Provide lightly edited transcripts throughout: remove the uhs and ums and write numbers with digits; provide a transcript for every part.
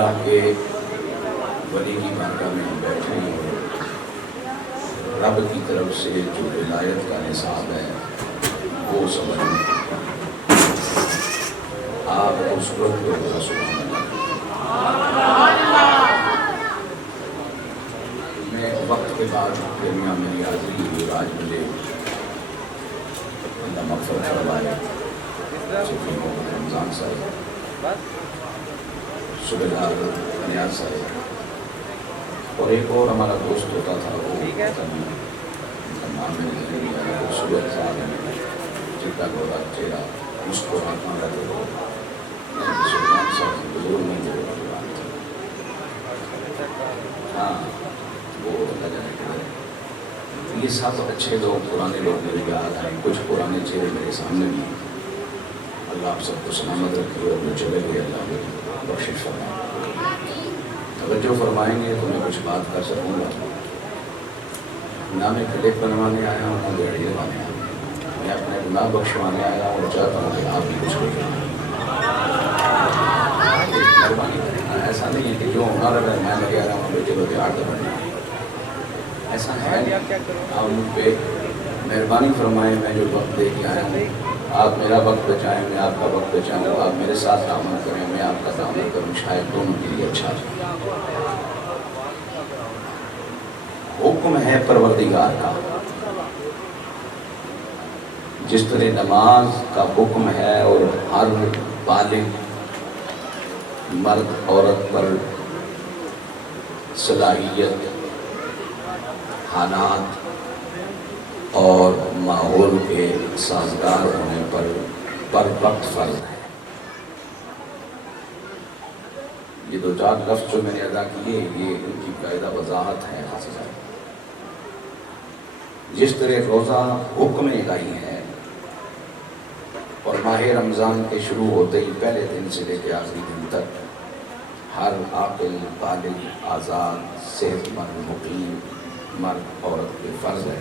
اللہ کے ولی کی بارگاہ میں ہم بیٹھے ہیں، رب کی طرف سے جو ولایت کا نصاب ہے وہ سمجھیں۔ آپ اس وقت کو بڑا سبحان اللہ۔ میں وقت کے بعد درمیان میری حاضری ہوئی، آج مجھے اللہ مغفرت فرمائے صوفی محمد رمضان صاحب، صوبیدار نیاز صاحب، اور ایک اور ہمارا دوست ہوتا تھا، وہ نام میں صورت صاحب ہے، چٹا گولا چہرہ مسکراتا رہتے ہو، سلمان صاحب بزرگ نہیں تھے، ہاں وہ یہ سب اچھے لوگ، پرانے لوگ میرے یاد ہیں، کچھ پرانے چہرے میرے سامنے بھی ہیں۔ اللہ آپ سب کو سلامت رکھے اور جو چلے گئے اللہ کو بخشش فرمائے۔ توجہ فرمائیں گے تو میں کچھ بات کر سکوں گا، نہ میں کلپ بنوانے آیا ہوں نہ گاڑی لگانے آیا ہوں، میں اپنے گناہ بخشوانے آیا ہوں اور چاہتا ہوں کہ آپ بھی کچھ کریں۔ مہربانی کریں، ایسا نہیں ہے کہ جو ہونا رہا میں لگا رہا ہوں بیٹے کو تیار کر رہا ہوں، ایسا ہے نہیں۔ آپ مجھ پہ مہربانی فرمائیں، میں جو وقت دے کے آیا ہوں آپ میرا وقت بچائیں، میں آپ کا وقت بچاؤں، آپ میرے ساتھ تعامل کریں، میں آپ کا تعامل کروں، شاید دونوں کے لیے اچھا ہے۔ حکم ہے پروردگار کا، جس طرح نماز کا حکم ہے اور ہر بالغ مرد عورت پر صلاحیت، حالات اور ماحول کے سازگار ہونے پر وقت فرض ہے۔ یہ دو چار لفظ جو میں نے ادا کیے یہ ان کی قاعدہ وضاحت ہے۔ جس طرح روزہ حکم الہی ہے اور ماہ رمضان کے شروع ہوتے ہی پہلے دن سے لے کے آخری دن تک ہر عاقل بالغ آزاد صحت مند مقیم مرد عورت پہ فرض ہے،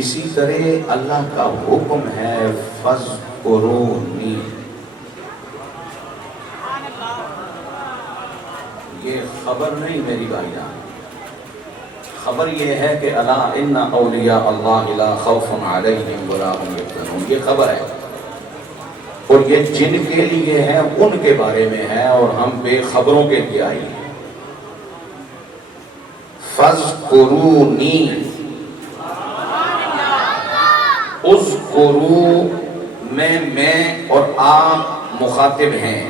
اسی طرح اللہ کا حکم ہے فَاذْكُرُونِی۔ یہ خبر نہیں میری بھائی جان، خبر یہ ہے کہ الا ان اولیاء اللہ لا خوف علیہم ولا هم یحزنون، یہ خبر ہے، اور یہ جن کے لیے ہے ان کے بارے میں ہے اور ہم بے خبروں کے لیے آئی ہیں۔ فَاذْكُرُونِی، اذکروا میں اور آپ مخاطب ہیں،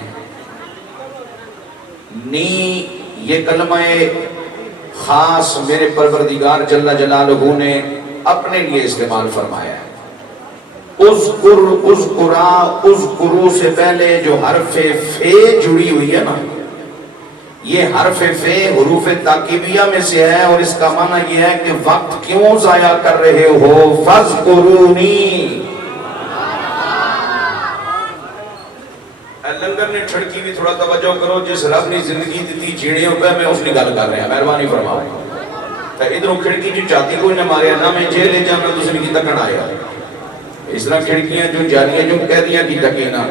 نی یہ کلمہ خاص میرے پروردگار جل جلالہ نے اپنے لیے استعمال فرمایا ہے۔ اذکر، اذکرا، اذکرو سے پہلے جو حرف فے جڑی ہوئی ہے نا، یہ حرف فے حروف تاکیبیہ میں سے ہے اور اس کا معنی یہ ہے کہ وقت کیوں ضائع کر رہے ہو، فَاذْكُرُونِی۔ لنگر نے چھڑکی بھی تھوڑا توجہ کرو، جس رب نے زندگی دیتی چیڑیوں پہ میں اس کی گل کر رہے ہیں، مہربانی فرماؤ۔ تو ادھروں کھڑکی جو چاہتی کوئی نہ مارے نہ میں جیلے جانا دوسری کی تکڑ آیا، اس طرح کھڑکیاں جو جاریاں جو کہہ دیا کی تکینا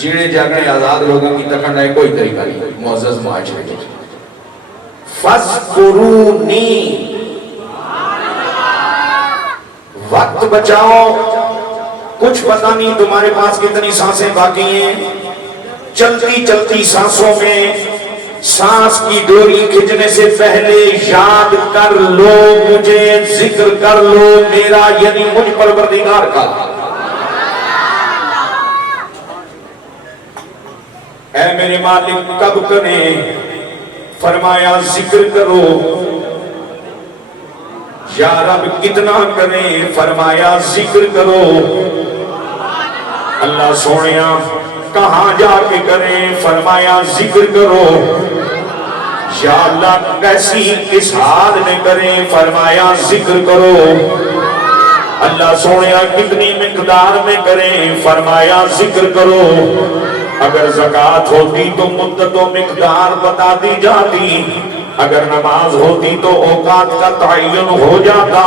چیڑے جاگنے آزاد لوگوں کی تکڑ ہے، کوئی طریقہ نہیں معزز معاشرے کی۔ فَاذْكُرُونِی، وقت بچاؤ، کچھ پتہ نہیں تمہارے پاس کتنی سانسیں باقی ہیں، چلتی چلتی سانسوں میں سانس کی ڈوری کھچنے سے پہلے یاد کر لو مجھے، ذکر کر لو میرا یعنی مجھ پروردگار کا۔ اے میرے مالک کب کریں، فرمایا ذکر کرو۔ یا رب کتنا کریں، فرمایا ذکر کرو۔ اللہ سونیا کہاں جا کے کریں، فرمایا ذکر کرو۔ یا اللہ کیسی کس حال میں کریں، فرمایا ذکر کرو۔ اللہ سونیا کتنی مقدار میں کریں، فرمایا ذکر کرو۔ اگر زکوٰۃ ہوتی تو مدت و مقدار بتا دی جاتی، اگر نماز ہوتی تو اوقات کا تعین ہو جاتا،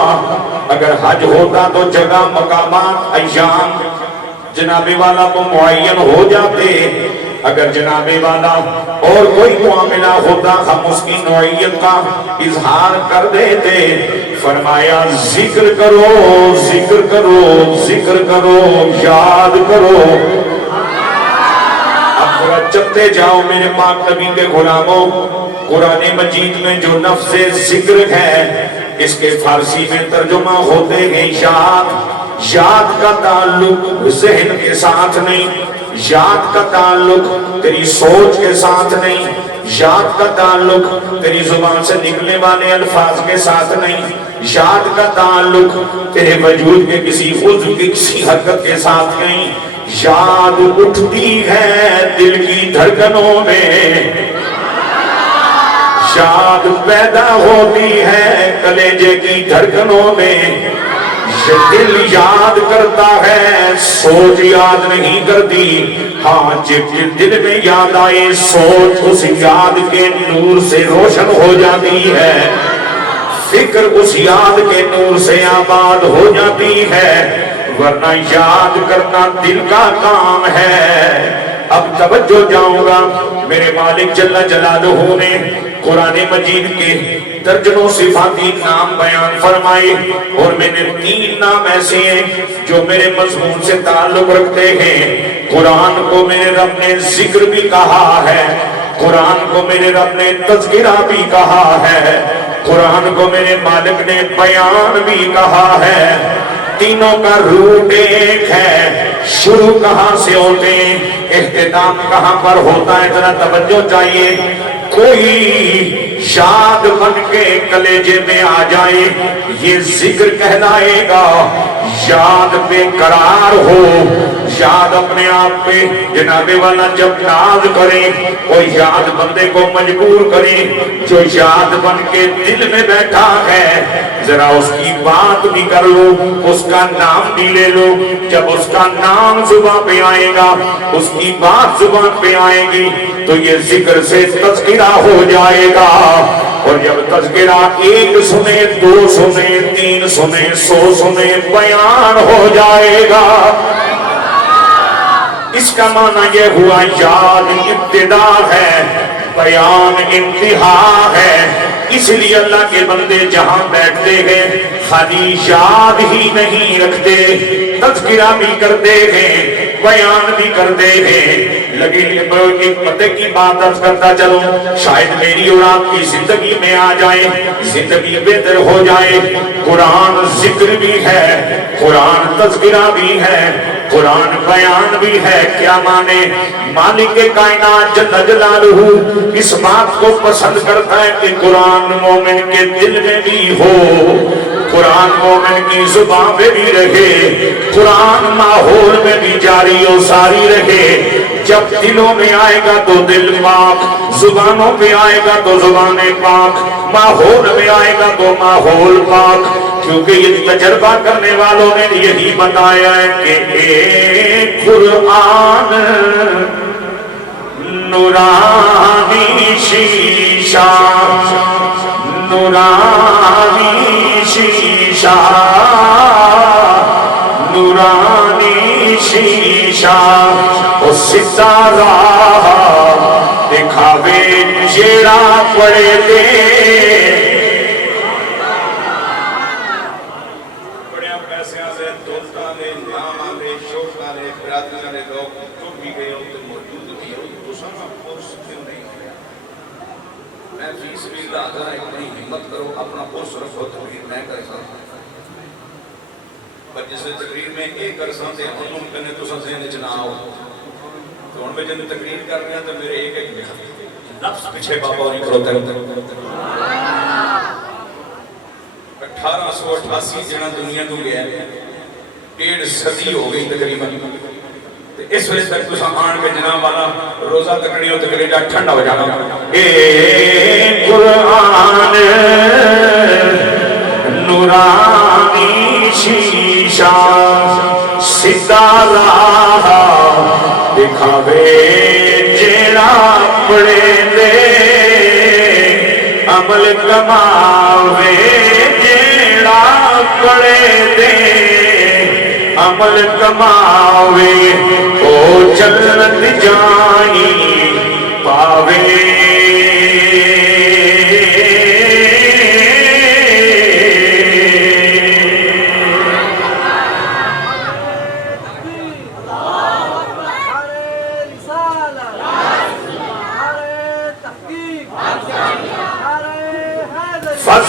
اگر حج ہوتا تو جگہ مقامات ایام جناب والا تو معین ہو جاتے، اگر جناب والا اور کوئی معاملہ ہوتا ہم اس کی نوعیت کا اظہار کر دیتے. فرمایا ذکر کرو ذکر کرو ذکر کرو یاد کرو. اب تھوڑا چلتے جاؤ میرے پاک نبی کے غلاموں. قرآن مجید میں جو لفظ ذکر ہے اس کے فارسی میں ترجمہ ہوتے ہیں یاد. یاد کا تعلق ذہن کے ساتھ نہیں, یاد کا تعلق تیری سوچ کے ساتھ نہیں, یاد کا تعلق تیری زبان سے نکلنے والے الفاظ کے ساتھ نہیں, یاد کا تعلق تیرے وجود کے کسی عضو کی کسی حرکت کے ساتھ نہیں. یاد اٹھتی ہے دل کی دھڑکنوں میں, یاد پیدا ہوتی ہے کلیجے کی دھڑکنوں میں. یہ دل یاد کرتا ہے سوچ یاد نہیں کرتی. ہاں جب دل میں یاد آئے سوچ اس یاد کے نور سے روشن ہو جاتی ہے, فکر اس یاد کے نور سے آباد ہو جاتی ہے. ورنہ یاد کرنا دل کا کام ہے. اب توجہ جاؤں گا, میرے مالک جل جلالہ نے قرآن مجید کے درجنوں صفاتی نام بیان فرمائے اور میں نے 3 نام ایسے ہیں جو میرے مضمون سے تعلق رکھتے ہیں. قرآن کو میرے رب نے ذکر بھی کہا ہے, قرآن کو میرے رب نے تذکرہ بھی کہا ہے, قرآن کو میرے مالک نے بیان بھی کہا ہے. تینوں کا روٹ ایک ہے. شروع کہاں سے ہوتے ہیں, اختتام کہاں پر ہوتا ہے, ذرا توجہ چاہیے. کوئی یاد بن کے کلیجے میں آ جائے یہ ذکر کہلائے گا. یاد بے قرار ہو, یاد اپنے آپ پہ جناب والا جب ناز کرے وہ یاد بندے کو مجبور کرے. جو یاد بن کے دل میں بیٹھا ہے ذرا اس کی بات بھی کر لو, اس کا نام بھی لے لو. جب اس کا نام زبان پہ آئے گا, اس کی بات زبان پہ آئے گی تو یہ ذکر سے تذکرہ ہو جائے گا. اور جب تذکرہ 1 سنے 2 سنے 3 سنے 100 سنے بیان ہو جائے گا. اس کا معنی یہ ہوا یاد ابتدا ہے, بیان انتہا ہے. اس لیے اللہ کے بندے جہاں بیٹھتے ہیں خالی یاد ہی نہیں رکھتے, تذکرہ بھی کرتے ہیں, بیان بھی کرتے ہیں. لیکن ایک بندے کی بات عرض کرتا چلو, شاید میری اور آپ کی زندگی میں آ جائے, زندگی بہتر ہو جائے. قرآن ذکر بھی ہے, قرآن تذکرہ بھی ہے, قرآن بیان بھی ہے. کیا مانے, مالک کائنات جل جلالہ اس بات کو پسند کرتا ہے کہ قرآن مومن کے دل میں بھی ہو, قرآن مومن کی زبان میں بھی رہے, قرآن ماحول میں بھی جاری و ساری رہے. جب دلوں میں آئے گا تو دل پاک, زبانوں پہ آئے گا تو زبانیں پاک, ماحول میں آئے گا تو ماحول پاک. کیونکہ یہ تجربہ کرنے والوں نے یہی بتایا ہے کہ ایک قرآن نورانی شیشہ, نورانی شیشہ, نورانی شیشہ. او ستارہ دکھاوے جیڑا پڑے دے. بڑے پیسے سے دوستاں نے ناماں نے شوقاں نے برادریاں نے لوگ تم بھی گئے ہو, تم موجود بھی ہو, تو سارا پورس کیوں نہیں گیا. میں فی سبیل اللہ ذرا اتنی ہمت کرو, اپنا پورس رکھو تو میں کر سکتا. پر جس تقریر میں ایک عرصہ سے ہم کرنے تو سب سے نچنا آؤ تو ان میں جن تقریر کر رہے ہیں تو میرے ایک لفظ پیچھے بابا نہیں کھڑوتا ہے. 1888 جنا دنیا تو گیا ہے, 1.5 صدی ہو گئی تقریباً. اس وجہ تک تو سامان کے جناب والا روزہ تکڑی ہو تو کلیجہ ٹھنڈا ہو جانا. اے قرآن نورانی شیشہ, ستارہ دکھاوے جیڑا پڑے دے, عمل کماوے جیڑا پڑے دے, عمل کماوے او جنت جانی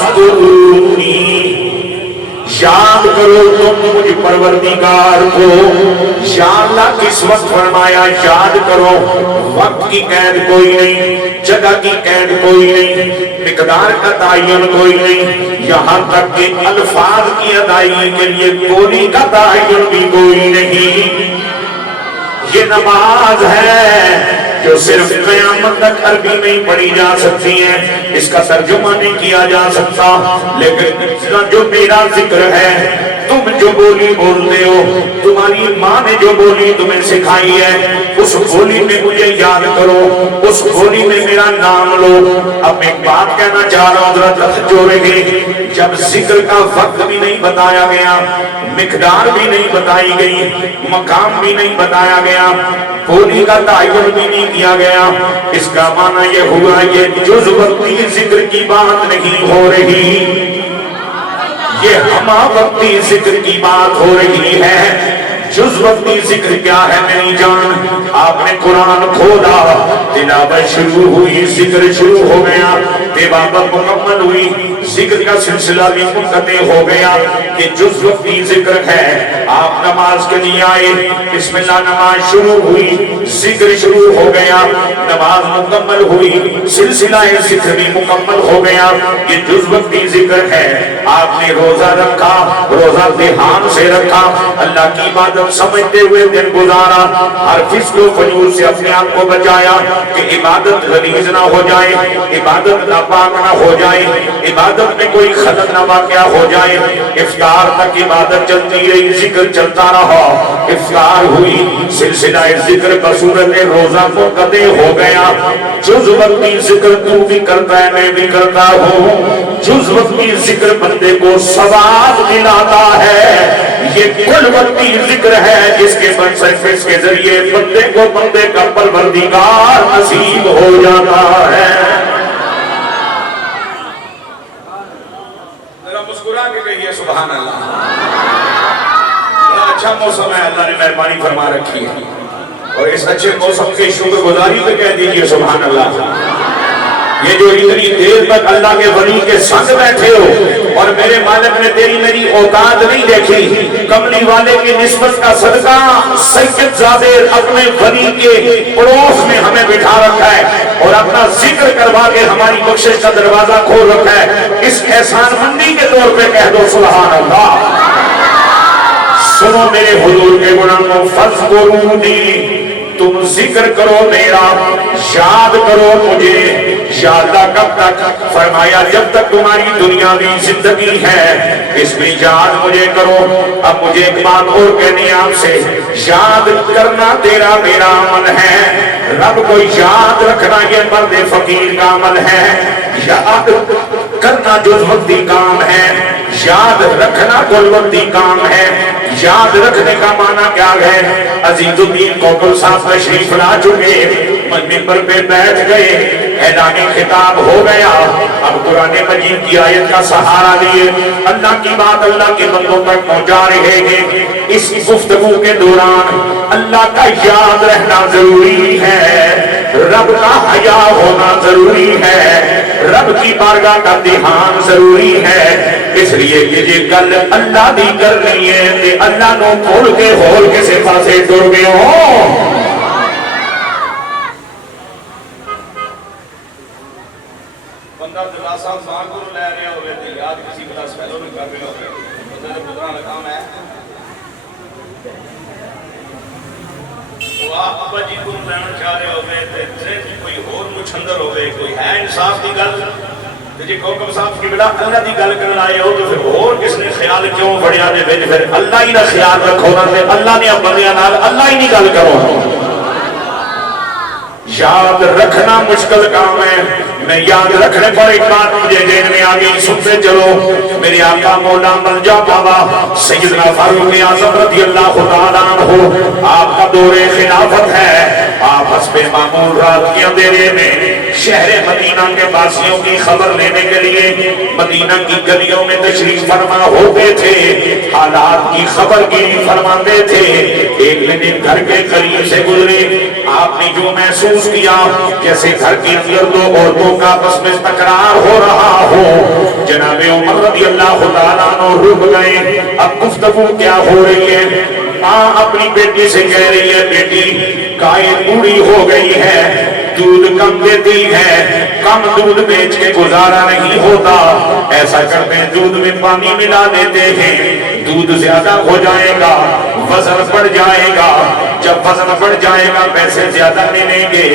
فَاذْكُرُونِي، یاد کرو تم مجھ پروردگار کو۔ یا اللہ کس وقت فرمایا یاد کرو؟ وقت کی قید کوئی نہیں، جگہ کی قید کوئی نہیں، مقدار کا تعین کوئی نہیں، یہاں تک کہ الفاظ کی ادائیگی کے لیے بولی کا تعین بھی کوئی نہیں۔ یہ نماز ہے جو صرف قیامت تک عربی میں ہی پڑھی جا سکتی ہے، اس کا ترجمہ نہیں کیا جا سکتا، لیکن جو میرا ذکر ہے، تم جو بولی بولتے ہو، تمہاری ماں نے جو بولی تمہیں سکھائی ہے، اس بولی میں مجھے یاد کرو، اس بولی میں میرا نام لو۔ اب میں ایک بات کہنا چاہ رہا ہوں، ذرا توجہ رکھیں۔ جب ذکر کا وقت بھی نہیں بتایا گیا، مقدار بھی نہیں بتائی گئی، مقام بھی نہیں بتایا گیا، بولی کا تعین بھی نہیں کیا گیا، اس کا معنی یہ ہوا یہ جز وقتی ذکر کی بات نہیں ہو رہی، یہ ہمہ وقتی ذکر کی بات ہو رہی ہے۔ جز وقتی ذکر کیا ہے میری جان؟ آپ نے قرآن کھولا، تلاوت شروع ہوئی، ذکر شروع ہو گیا، تلاوت مکمل ہوئی، ذکر کا سلسلہ بھی منقطع ہو گیا کہ جز وقتی ذکر ہے۔ آپ نماز کے لیے آئے، بسم اللہ نماز شروع ہوئی، ذکر شروع ہو گیا، نماز مکمل ہوئی، سلسلہ ذکر بھی مکمل ہو گیا، یہ جز وقتی ذکر ہے۔ آپ نے روزہ رکھا، روزہ دھیان سے رکھا، اللہ کی عبادت سمجھتے ہوئے دن گزارا، ہر فسق و فجور سے اپنے آپ کو بچایا کہ عبادت غلیظ نہ ہو جائے، عبادت ناپاک نہ ہو جائے، عبادت میں کوئی خلل نہ واقع ہو جائے۔ افطار تک عبادت چلتی رہی، ذکر چلتا رہا، افطار ہوئی، سلسلہ ذکر بصورت روزہ منقطع ہو گیا۔ جز وقتی ذکر تو بھی کرتا ہے، میں بھی کرتا ہوں۔ جز وقتی ذکر بندے کو ثواب دلاتا ہے، یہ کل وقتی ذکر ہے جس کے منصف کے ذریعے بندے کو بندے کا پروردگار نصیب ہو جاتا ہے۔ ذرا مسکرا کے کہیے سبحان اللہ۔ بڑا اچھا موسم ہے، اللہ نے مہربانی فرما رکھی ہے، اور اس اچھے موسم کی شکر گزاری پہ کہہ دیجئے سبحان اللہ۔ یہ جو اتنی دیر تک اللہ کے ولی کے ساتھ بیٹھے ہو اور میرے مالک نے تیری میری اوقات نہیں دیکھی، کملی والے کی نسبت کا صدقہ سید زادر اپنے ولی کے پڑوس میں ہمیں بٹھا رکھا ہے اور اپنا ذکر کروا کے ہماری بخشش کا دروازہ کھول رکھا ہے۔ اس احسان مندی کے طور پہ کہہ دو سبحان اللہ۔ سنو میرے حضور کے غلاموں، فَاذْكُرُونِي، تم ذکر کرو میرا، یاد کرو مجھے۔ یا اللہ کب تک؟ فرمایا جب تک تمہاری دنیاوی زندگی ہے، اس میں یاد مجھے کرو۔ اب مجھے ایک بات اور کہنی ہے آپ سے، یاد کرنا تیرا میرا عمل ہے، رب کو یاد رکھنا یہ مرد فقیر کا عمل ہے۔ یاد کرنا جز وقتی کام ہے، یاد رکھنا کل وقتی کام ہے۔ یاد رکھنے کا معنی کیا ہے؟ عزیز الدین کوکل صاحب تشریف لا چکے، منبر پہ بیٹھ گئے، اعلان خطاب ہو گیا، اب قرآن مجید کی آیت کا سہارا لیے اللہ کی بات اللہ کے بندوں تک پہنچا رہے ہیں۔ اس گفتگو کے دوران اللہ کا یاد رہنا ضروری ہے، رب کا حیا ہونا ضروری ہے، رب کی بارگاہ کا دھیان ضروری ہے۔ اس لیے کہ یہ گل اللہ دی کر رہی ہے کہ اللہ نو کھول کے ہول کے سے پاسے ٹر گئے ہوں۔ بندہ دلاسا سانگو لے رہے ہوئے تھے، یاد کسی کلاس پہلو میں کر رہے ہوئے، بندہ پترہ لکام ہے تو آپ ابا جی کو لین چاہ رہے ہوئے تھے، ذہن کوئی اور مچھندر ہوئے، کوئی ہے انصاف کی گل جی کوکب صاحب کی بلا اللہ دی گل کرنا آئے ہو تو پھر اور کس نے خیال کیوں بڑھیا دے بھیج، پھر اللہ ہی نہ خیال رکھو نا، پھر اللہ نے بندیاں نال اللہ ہی نہیں گل کرو۔ یاد رکھنا مشکل کام ہے، میں یاد رکھنے پر ایک بات مجھے ذہن میں آ گئی، سنتے چلو۔ میرے آقا مولا ملجا بابا سیدنا فاروق اعظم رضی اللہ تعالیٰ عنہ، آپ کا دور خلافت ہے، آپ حسب معمول رات کے اندھیرے میں شہر مدینہ کے باسیوں کی خبر لینے کے لیے مدینہ کی گلیوں میں تشریف فرما ہوتے تھے، حالات کی خبر گیری فرماتے تھے۔ ایک دن گھر کے قریب سے گزرے، آپ نے جو محسوس کیا جیسے گھر کے اندر دو عورتوں دوستوں کا آپس میں تکرار ہو رہا ہو، جناب عمر رضی اللہ تعالیٰ عنہ رک گئے. اب گفتگو کیا ہو رہی ہے؟ ماں اپنی بیٹی سے کہہ رہی ہے بیٹی گائے بوڑھی ہو گئی ہے، دودھ کم دیتی ہے، کم دودھ بیچ کے گزارا نہیں ہوتا، ایسا کرتے ہیں دودھ میں پانی ملا دیتے ہیں، دودھ زیادہ ہو جائے گا، وزن بڑھ جائے گا، جب وزن بڑھ جائے گا پیسے زیادہ ملیں گے.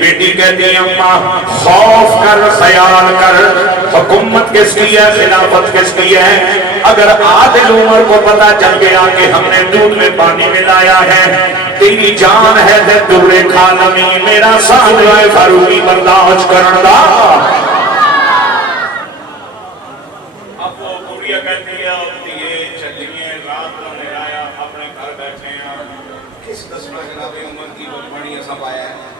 بیٹی کہتی ہے اماں خوف کر، خیال کر، حکومت کس کی ہے، خلافت کس کی ہے؟ اگر عادل عمر کو پتا چل گیا کہ ہم نے دودھ میں پانی ملایا ہے، تیری جان ہے تے درے کھانمی میرا سامنے فاروقی برداشت کرنا. اب وہ بڑھیا کہتی ہے چلیے رات کا میرایا اپنے گھر بیٹھے ہیں، کس قسم جناب عمر کی وہ پانی ایسا پایا ہے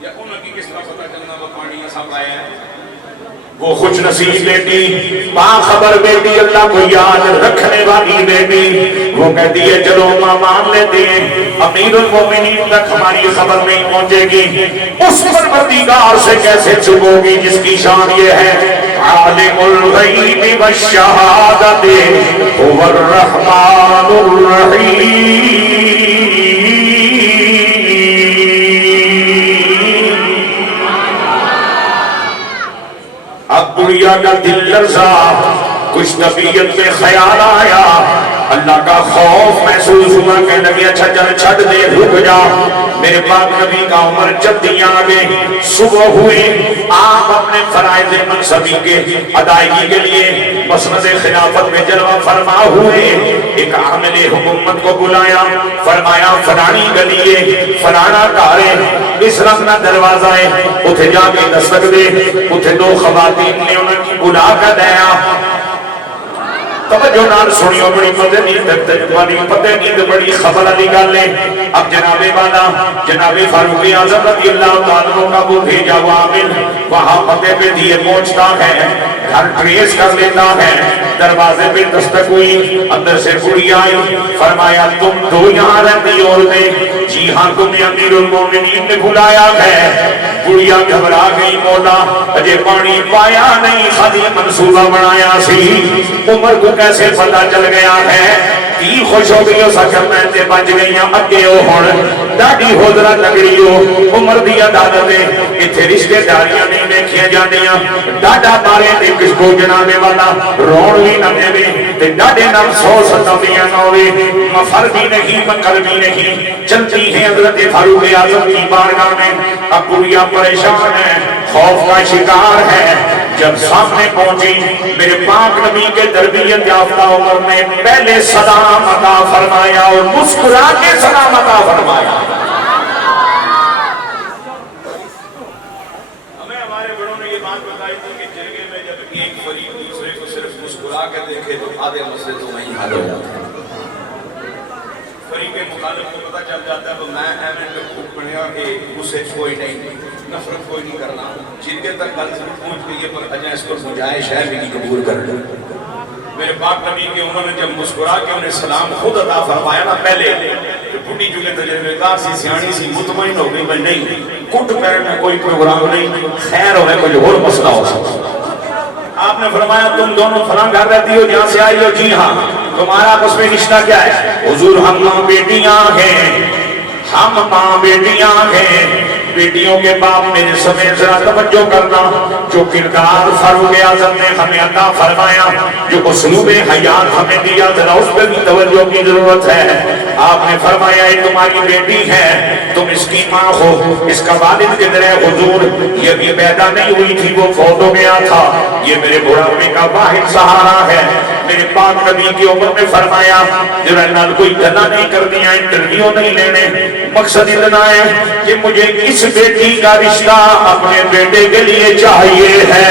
یا انہوں کی کس طرح پتا چلنا وہ پانی ایسا پایا ہے؟ وہ خوش نصیب بیٹی، باخبر بیٹی، اللہ کو یاد رکھنے والی بیٹی، وہ کہتی ہے چلو ماں مان لیتے ہیں، امیر المومنین تک ہماری خبر نہیں پہنچے گی، اس پروردگار سے کیسے چھپو گی جس کی شان یہ ہے عالم الغیب والشہادۃ هو الرحمن الرحیم. اب بڑھیا کا دل لرزا، کچھ طبیعت میں خیال آیا، اللہ کا خوف محسوس ہوا کہ نبی اچھا چل چھڑ دے، رک جا. میرے پاک نبی کا عمر جلدی آگے، صبح ہوئی، آپ اپنے فرائض منصبی کے ادائیگی کے لیے مسند خلافت میں جلوہ فرما ہوئے. ایک عامل حکومت کو بلایا، فرمایا فلانی گلیے فلانا کارے اس رنگ نہ دروازہ ہے، اتھے جا کے دستک دے. اتھے دو خواتین نے انہیں کی بلا کر دیا. توجہ نال سنیو، بڑی مزے نہیں پتہ نہیں بڑی خبر علی گل ہے. اب جناب والا جناب فاروق اعظم رضی اللہ تعالیٰ کا وہ بھیجا ہوا عامل وہاں پتے پہ دیے پہنچتا ہے، گھر ٹریس کر لیتا ہے. دروازے پہ دستک ہوئی، اندر سے بڑی آئی، فرمایا تم دو یہاں رہتی عورتیں؟ جی ہاں تمہیں امیر المومنین نے بلایا ہے. بڑیا گھبرا گئی، مولا اجے پانی پایا نہیں، خالی منصوبہ بنایا سی، عمر کو کیسے پتہ چل گیا ہے؟ کی خوش ہو گئی ہو سکر میں تے بچ گئی ہوں اگے ہو ہون ڈاڑی ہو ذرا لگڑی ہو. عمر دی عدالتیں اتھے رشتے داریاں نہیں دیکھیاں جاندیاں، ڈاڈا مارے تے کس کو جنابے والا رون بھی نہ دے تے ڈاڈے نام 100 بھی نہ ہوئے، مفر بھی نہیں مکر بھی نہیں. چلتی ہیں حضرت فاروق اعظم کی بارگاہ میں. اب بڑھیا پریشان ہے، خوف کا شکار ہے. جب سامنے پہنچی میرے پاک نبی کے تربیت یافتہ عمر نے پہلے سلام عطا فرمایا اور مسکرا کے سلام عطا فرمایا. ہمیں ہمارے بڑوں نے یہ بات بتائی تھی کہ جرگے میں جب ایک فریق دوسرے کو صرف مسکرا کے دیکھے تو آدھے مسئلے تو وہیں حل ہو جاتے ہیں. فریق مخالف کو پتہ چل جاتا ہے تو میں ایمن کو پڑھیا کہ اسے کوئی نہیں، نفرت کوئی نہیں کرنا. جنگے تک گل ضرور پہنچ گئی ہے پر اجاں اس کو سمجھائے شہر بھی نہیں قبول کر لیں. میرے پاک نبی کی عمر نے جب مسکرا کے انہیں سلام خود عطا فرمایا نا، پہلے کہ بڑی جو کہ تجربے کار سی سیانی سی مطمئن ہو گئی میں نہیں کٹ پیر میں کوئی پروگرام نہیں، خیر ہوئے کوئی اور مسئلہ ہو سکتا. آپ نے فرمایا تم دونوں فلاں گھر رہتی ہو جہاں سے آئی ہو؟ جی ہاں. تمہارا آپس میں رشتہ کیا ہے؟ حضور ہم ماں بیٹیاں ہیں، ہم ماں بیٹیاں ہیں. بیٹیوں کے باپ میرے سمیت ذرا توجہ کرنا. جو کردار فاروق اعظم نے ہمیں عطا فرمایا، جو اسلوب حیات ہمیں دیا، ذرا اس پہ بھی توجہ کی ضرورت ہے. آپ نے فرمایا یہ تمہاری بیٹی ہے، تم اس کی ماں ہو، اس کا والد کدھر ہے؟ حضور یہ بھی پیدا نہیں ہوئی تھی، وہ فوت ہو گیا تھا، یہ میرے بڑھاپے کا واحد سہارا ہے. میرے پاک نبی کی عمر نے فرمایا جنہوں نے کوئی گلا نہیں کر دیا، انٹرویو نہیں لینے، مقصد اتنا ہے کہ مجھے اس بیٹی کا رشتہ اپنے بیٹے کے لیے چاہیے ہے.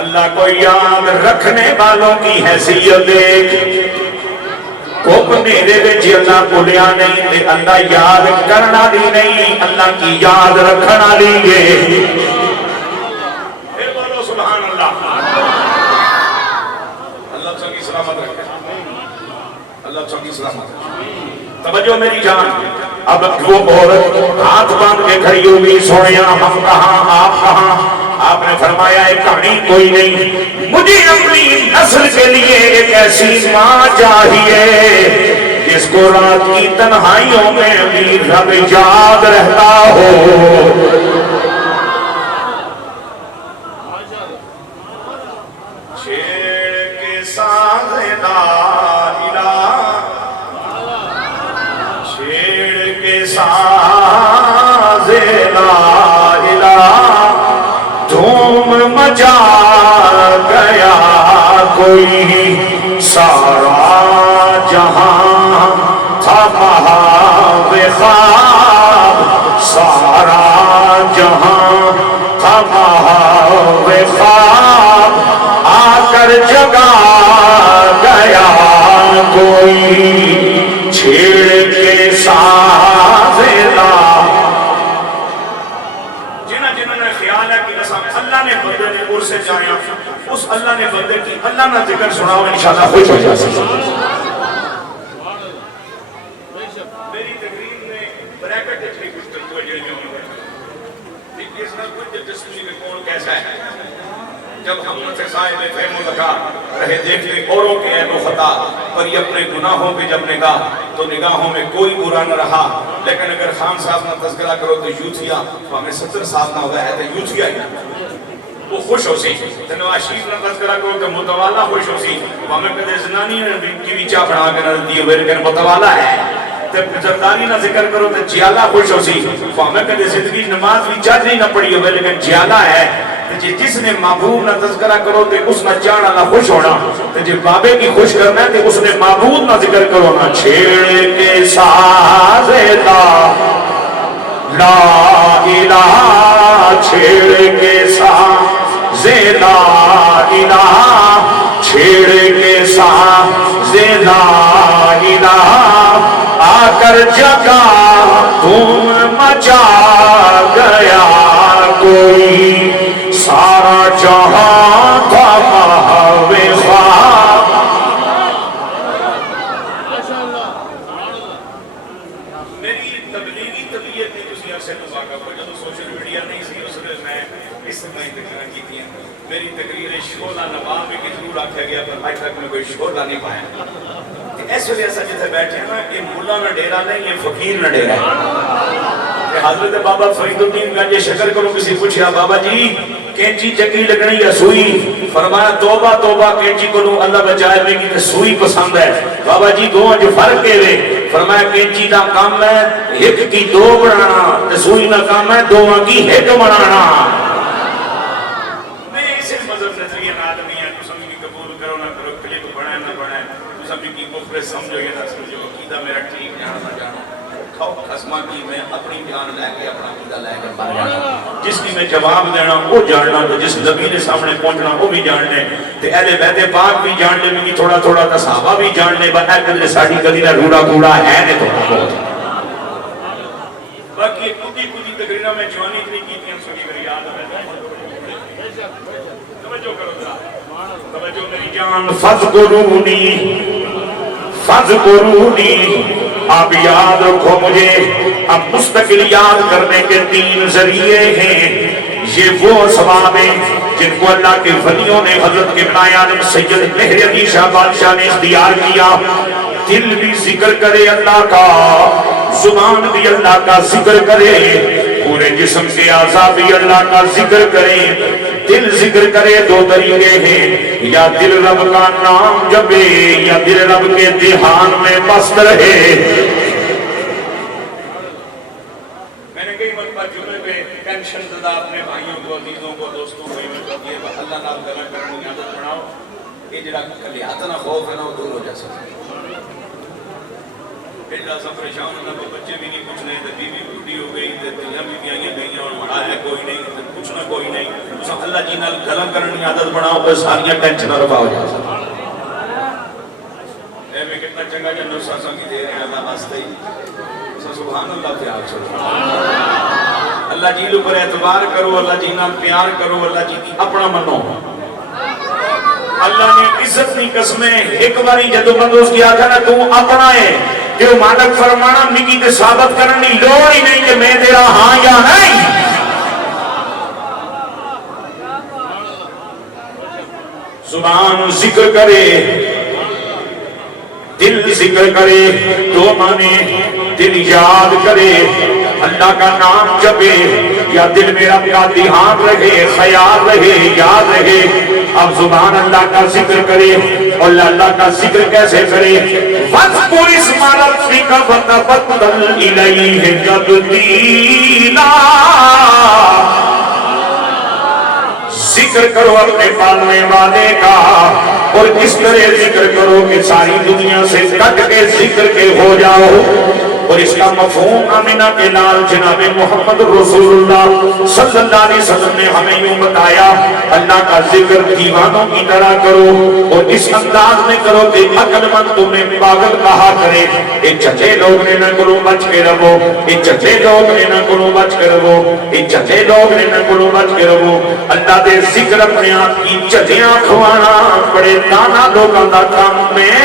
اللہ کو یاد رکھنے والوں کی حیثیت دیکھ، کوپ میرے بچے اللہ کو لیا نہیں تے اللہ یاد کرنا دی نہیں، اللہ کی یاد رکھنا لیے. پھر بولو سبحان اللہ. اللہ چنگی سلامت رکھے، اللہ چنگی سلامت. توجہ میری جان. اب وہ عورت ہاتھ باندھ کے کھڑی ہوئی، سویا ہم کہاں آپ کہاں؟ آپ نے فرمایا ایک کہانی کوئی نہیں، مجھے اپنی نسل کے لیے ایک ایسی ماں چاہیے جس کو رات کی تنہائیوں میں بھی رب یاد رہتا ہو۔ چھیڑ کے ساز لا الہ، چھیڑ کے ساز لا الہ، دھوم مچا گیا کوئی، سارا جہاں تھا محو خواب، سارا جہاں تھا محو خواب، آ کر جگا گیا کوئی، چھیڑ کے ساز لا۔ جنہوں نے خیال ہے کہ اللہ نے بندے نے اور سے جایا، اس اللہ نے بندے کی اللہ نہ ذکر سناؤ انشاءاللہ خوش ہو جا سکتا۔ میری تقریر میں بریکٹ اتنی کچھ تنگوہ جڑی میں ہوئی ہے، اس میں کوئی دلچسپی میں کون کیسا ہے؟ جب ہم سے صاحب فہم لگا رہے دیکھتے اوروں کے عیب و خطا، پر یہ اپنے گناہوں پہ جب نگاہ تو نگاہوں میں کوئی برا نہ رہا۔ لیکن اگر خان صاحب نہ تذکرہ کرو تو یوتھیا، تو ہمیں 70 سال نہ ہوگا ہے تو یوتھیا ہی وہ خوش ہو سی، نواز شریف نہ تذکرہ کرو تو متوالا خوش ہو سی، ہمیں کدے زنانی نے کی بھی چاہ بنا کے نہ دی ہوئے لیکن متوالا ہے۔ جرداری نہ ذکر کرو تو جیالہ خوش ہو سی، ہمیں کدے زندگی نماز بھی چاہ نہیں نہ پڑی ہوئے لیکن جیالہ ہے۔ جس نے معبود نہ تذکرہ کرو تے اس نہ جانا نہ خوش ہونا، تے جب بابے کی خوش کرنا ہے تے اس نے معبود نہ ذکر کرو نہ۔ چھیڑ کے ساز لا الہ، چھیڑ کے ساز لا الہ، چھیڑ کے ساز لا الہ، آ کر جگا دھوم مچا گیا کوئی، سارا جہاں تھا محو خواب۔ میری تبلیغی طبیعت نہیں تسی عرصے تو واقف ہو، جب سوشل میڈیا نہیں سی اس نے میں اس طرح تقریر کی تھی۔ میری تقریر شعلہ نواب بھی ضرور آکھا گیا پر آج تک میں کوئی شعلہ نہیں پایا۔ اس وجہ سے جیسے بیٹھے ہیں نا کہ ملا نہ ڈیرا نہیں، یہ فقیر نہ ڈیرا ہے۔ حضرت بابا فرید الدین گنج شکر کرو کسی پوچھا بابا جی کینچی چنگی لگنی یا سوئی؟ فرمایا توبہ توبہ کینچی کو اللہ بچائے میں کی سوئی پسند ہے۔ بابا جی دو جو فرق ہے وے، فرمایا کینچی دا کام ہے ایک کی دو بڑھانا، سوئی دا کام ہے دو کی ایک بڑھانا۔ میں اسے مذہب نظریہ آدمی ہے، تو سمجھ کی قبول کرو نہ کرو، کلپ بڑھائے نہ بڑھائے، تو سمجھ کی مفرد سمجھو یا نہ سمجھو، عقیدہ میرا ٹھیک جانا نہ جانا، کھاؤ خسمہ کی میں اپنی جان لے کے اپنا عقیدہ لے کے مر جانا۔ جس کی میں جواب دینا وہ جاننا، تو جس نبی نے سامنے پہنچنا وہ بھی جاننے، تے اہل بیت پاک بھی جاننے میں تھوڑا تھوڑا تا صحابہ بھی جاننے، بس اے کدے ساڈی کدی نہ روڑا کوڑا ہے نے تھوڑا بہت۔ باقی کدی کدی تقریرہ میں جوانی اتنی کیتیاں سنی میری یاد ہے۔ توجہ کرو ذرا، توجہ میری جان۔ فذکرونی، آپ یاد رکھو مجھے۔ اب مستقل یاد کرنے کے 3 ذریعے ہیں۔ یہ وہ اسباب ہیں جن کو اللہ کے ولیوں نے حضرت ابن عالم سید مہر علی شاہ بادشاہ نے اختیار کیا۔ دل بھی ذکر کرے اللہ کا، زبان بھی اللہ کا ذکر کرے، پورے جسم کے اعضاء بھی اللہ کا ذکر کرے۔ دل ذکر کرے 2 طریقے ہیں، یا دل رب کا نام جپے یا دل رب کے دھیان میں مست رہے۔ میں نے کئی مرتبہ جمعے پہ ٹینشن زدہ اپنے بھائیوں کو، عزیزوں کو، دوستوں کو یہ اللہ نال گلا کرنے کی عادت بناؤ، یہ جڑا کلیات نہ خوف ہے نا وہ دور ہو جا سکتا ہے۔ پہلا سب پریشان ہونا، وہ بچے بھی نہیں پوچھنے، بیوی بوڑھی ہو گئی، دنیا بھی آئیں گئی اور بڑا ہے کوئی نہیں، پوچھنا کوئی نہیں۔ اللہ جی نال گلا کرنے کی عادت بناؤ تو ساریاں ٹینشن رفع ہو جا سکتا ہے۔ اے میں کتنا چنگا جنو ساسوں کی دے رہے ہیں اللہ واسطے ہی، سبحان اللہ پیار چلو، اللہ جی لو پر اعتبار کرو، اللہ جی نال پیار کرو، اللہ جی کی اپنا منو۔ اللہ نے عزت نہیں قسمیں ایک باری جدو بندوز کیا تھا نا تو اپنا ہے، جو مالک فرمانا مکی تے ثابت کرنے لوڑ ہی نہیں کہ میں تیرا ہاں یا نہیں. زبان ذکر کرے دل ذکر کرے تو مانے دل یاد کرے اللہ کا نام جپے یا دل میں رب کا دھیان رہے خیال رہے یاد رہے. اب زبان اللہ کا ذکر کرے اور اللہ کا ذکر کیسے کرے؟ وَذْكُرِ اسْمَ رَبِّكَ وَتَبَتَّلْ إِلَيْهِ تَبْتِيلًا. ذکر کرو اپنے پالنے والے کا اور اس طرح ذکر کرو کہ ساری دنیا سے کٹ کے ذکر کے ہو جاؤ. اور اس کا مفہوم آمینہ کے لال جناب محمد رسول اللہ صلی اللہ علیہ وسلم نے ہمیں یوں بتایا اللہ کا ذکر دیوانوں کی طرح کرو اور اس انداز میں کرو کہ عقل مند تمہیں پاگل کہا کرے. ایک چچے لوگ نے نہ کرو بچ کے رہو, ایک چچے لوگ نے نہ کرو بچ کے رہو, ایک چچے لوگ نے نہ کرو بچ کے رہو. اللہ دے ذکر اپنے آپ کی چچیاں کھوانا بڑے دانا لوگوں کا کام میں.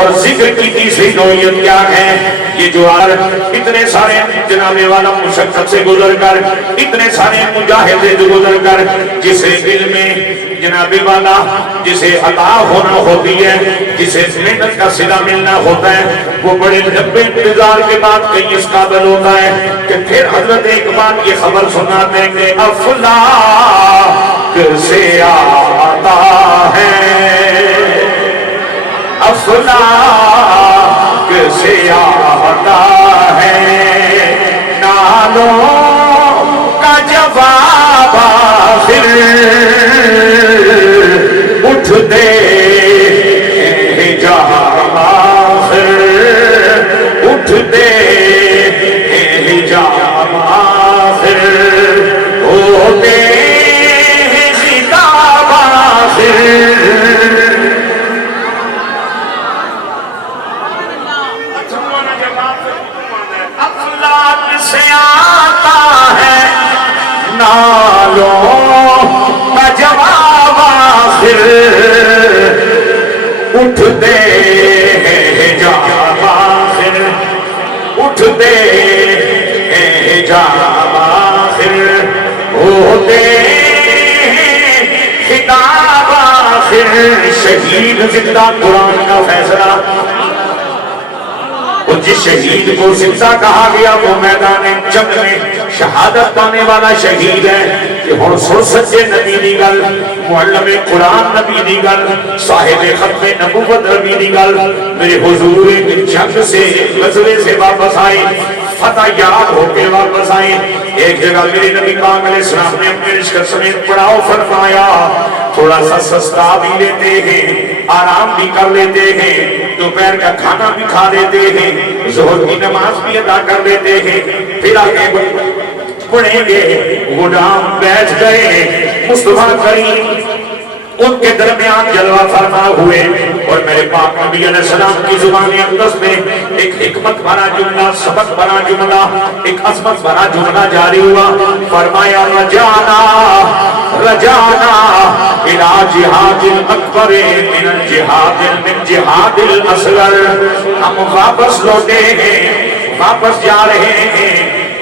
اور ذکر کی تیسری نوعیت کیا ہے؟ یہ جو اتنے سارے جناب والا مشقت سے گزر کر اتنے سارے مجاہدے سے گزر کر جسے دل میں جناب والا جسے عطا ہونا ہوتی ہے, جسے محنت کا صلہ ملنا ہوتا ہے, وہ بڑے لمبے انتظار کے بعد کہیں اس قابل ہوتا ہے کہ پھر حضرت ایک بات یہ خبر سناتے ہیں کہ افلاک سے آتا ہے, افلاک سے آتا ہے نالوں کا جواب آخر اٹھتے ہیں جہاں آخر اٹھتے ہیں جہاں آخر ہوتے ہیں خطاب آخر. سے آتا ہے نالوں کا جواب آخر اٹھتے ہیں جواب آخر اٹھتے ہیں جواب آخر ہوتے ہیں خطاب آخر. شہید زندہ قرآن کا فیصلہ. اور جس شہید کو زندہ کہا گیا وہ میدان جنگ میں شہادت پانے والا شہید ہے کہ ہن سن سچے نبی دی گل, معلم قرآن نبی دی گل, صاحب ختم نبوت نبی دی گل. میرے حضور جنگ سے غزوے سے واپس آئے, فتح یاب ہو کے واپس آئے. ایک جگہ میرے نبی پاک علیہ السلام نے اپنے رشکت سمیت پڑاؤ فرمایا, تھوڑا سا سستا بھی لیتے ہیں, آرام بھی کر لیتے ہیں, دوپہر کا کھانا بھی کھا لیتے ہیں, ظہر کی نماز بھی ادا کر لیتے ہیں, پھر آگے پڑھیں گے. غلام بیٹھ گئے, مصطفیٰ کریم ان کے درمیان جلوہ فرما ہوئے اور میرے پاک نبی علیہ السلام کی زبان اقدس میں ایک حکمت بھرا جملہ, سبق بھرا جملہ, ایک عظمت بھرا جملہ جاری ہوا. فرمایا رجانا رجانا الى جہاد الاکبر من جہاد الاصغر. ہم واپس لوٹے ہیں, واپس جا رہے ہیں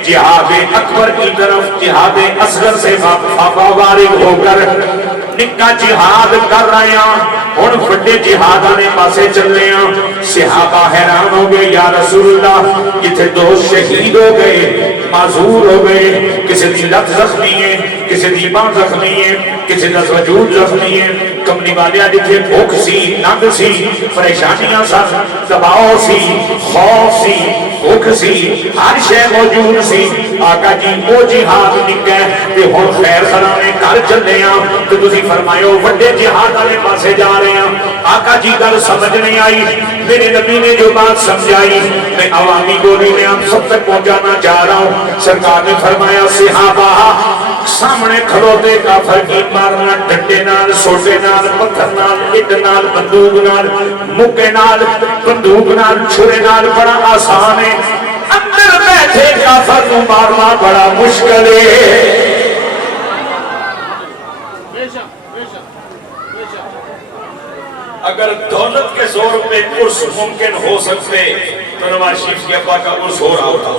جہاد اکبر کی طرف, جہاد اصغر سے فارغ ہو کر نکا جہاد کر رہے ہیں. اور بڑے جہاد آنے پاسے چل رہے ہیں. صحابہ حیران ہو گئے, یا رسول اللہ یہ تھے دو شہید ہو گئے, معذور ہو گئے, کسی دی لت زخمی ہے, کسی دی بان زخمی ہے, کسی دا وجود زخمی ہے. کمنی والے جتھے بھوک سی, ننگ سی, پریشانیاں سن, دباؤ سی, خوف سی, بھوک سی, ہر شے موجود سی. آقا جی وہ جہاد نکے تے ہن خیر خرانے کر چلے ہیں تو تسی فرماؤ بڑے جہاد والے پاسے جا رہے ہیں. آقا جی گل سمجھ نہیں آئی. میرے نبی نے جو بات سمجھائی میں عوامی بولی میں آپ سب تک پہنچانا چاہ رہا ہوں. سرکار نے فرمایا صحابہ سامنے کھلوتے کافر کی مارنا ڈنڈے نال, سوٹے نال, پتھر نال, اٹ نال, بندوق نال, مکے نال, بندوق نال, چھرے نال بڑا آسان ہے. اندر بیٹھے کافر کو مارنا بڑا مشکل ہے. اگر دولت کے زور پہ عرس ممکن ہو سکتے تو نواز شریف کے ابا کا عرس ہو رہا ہوتا.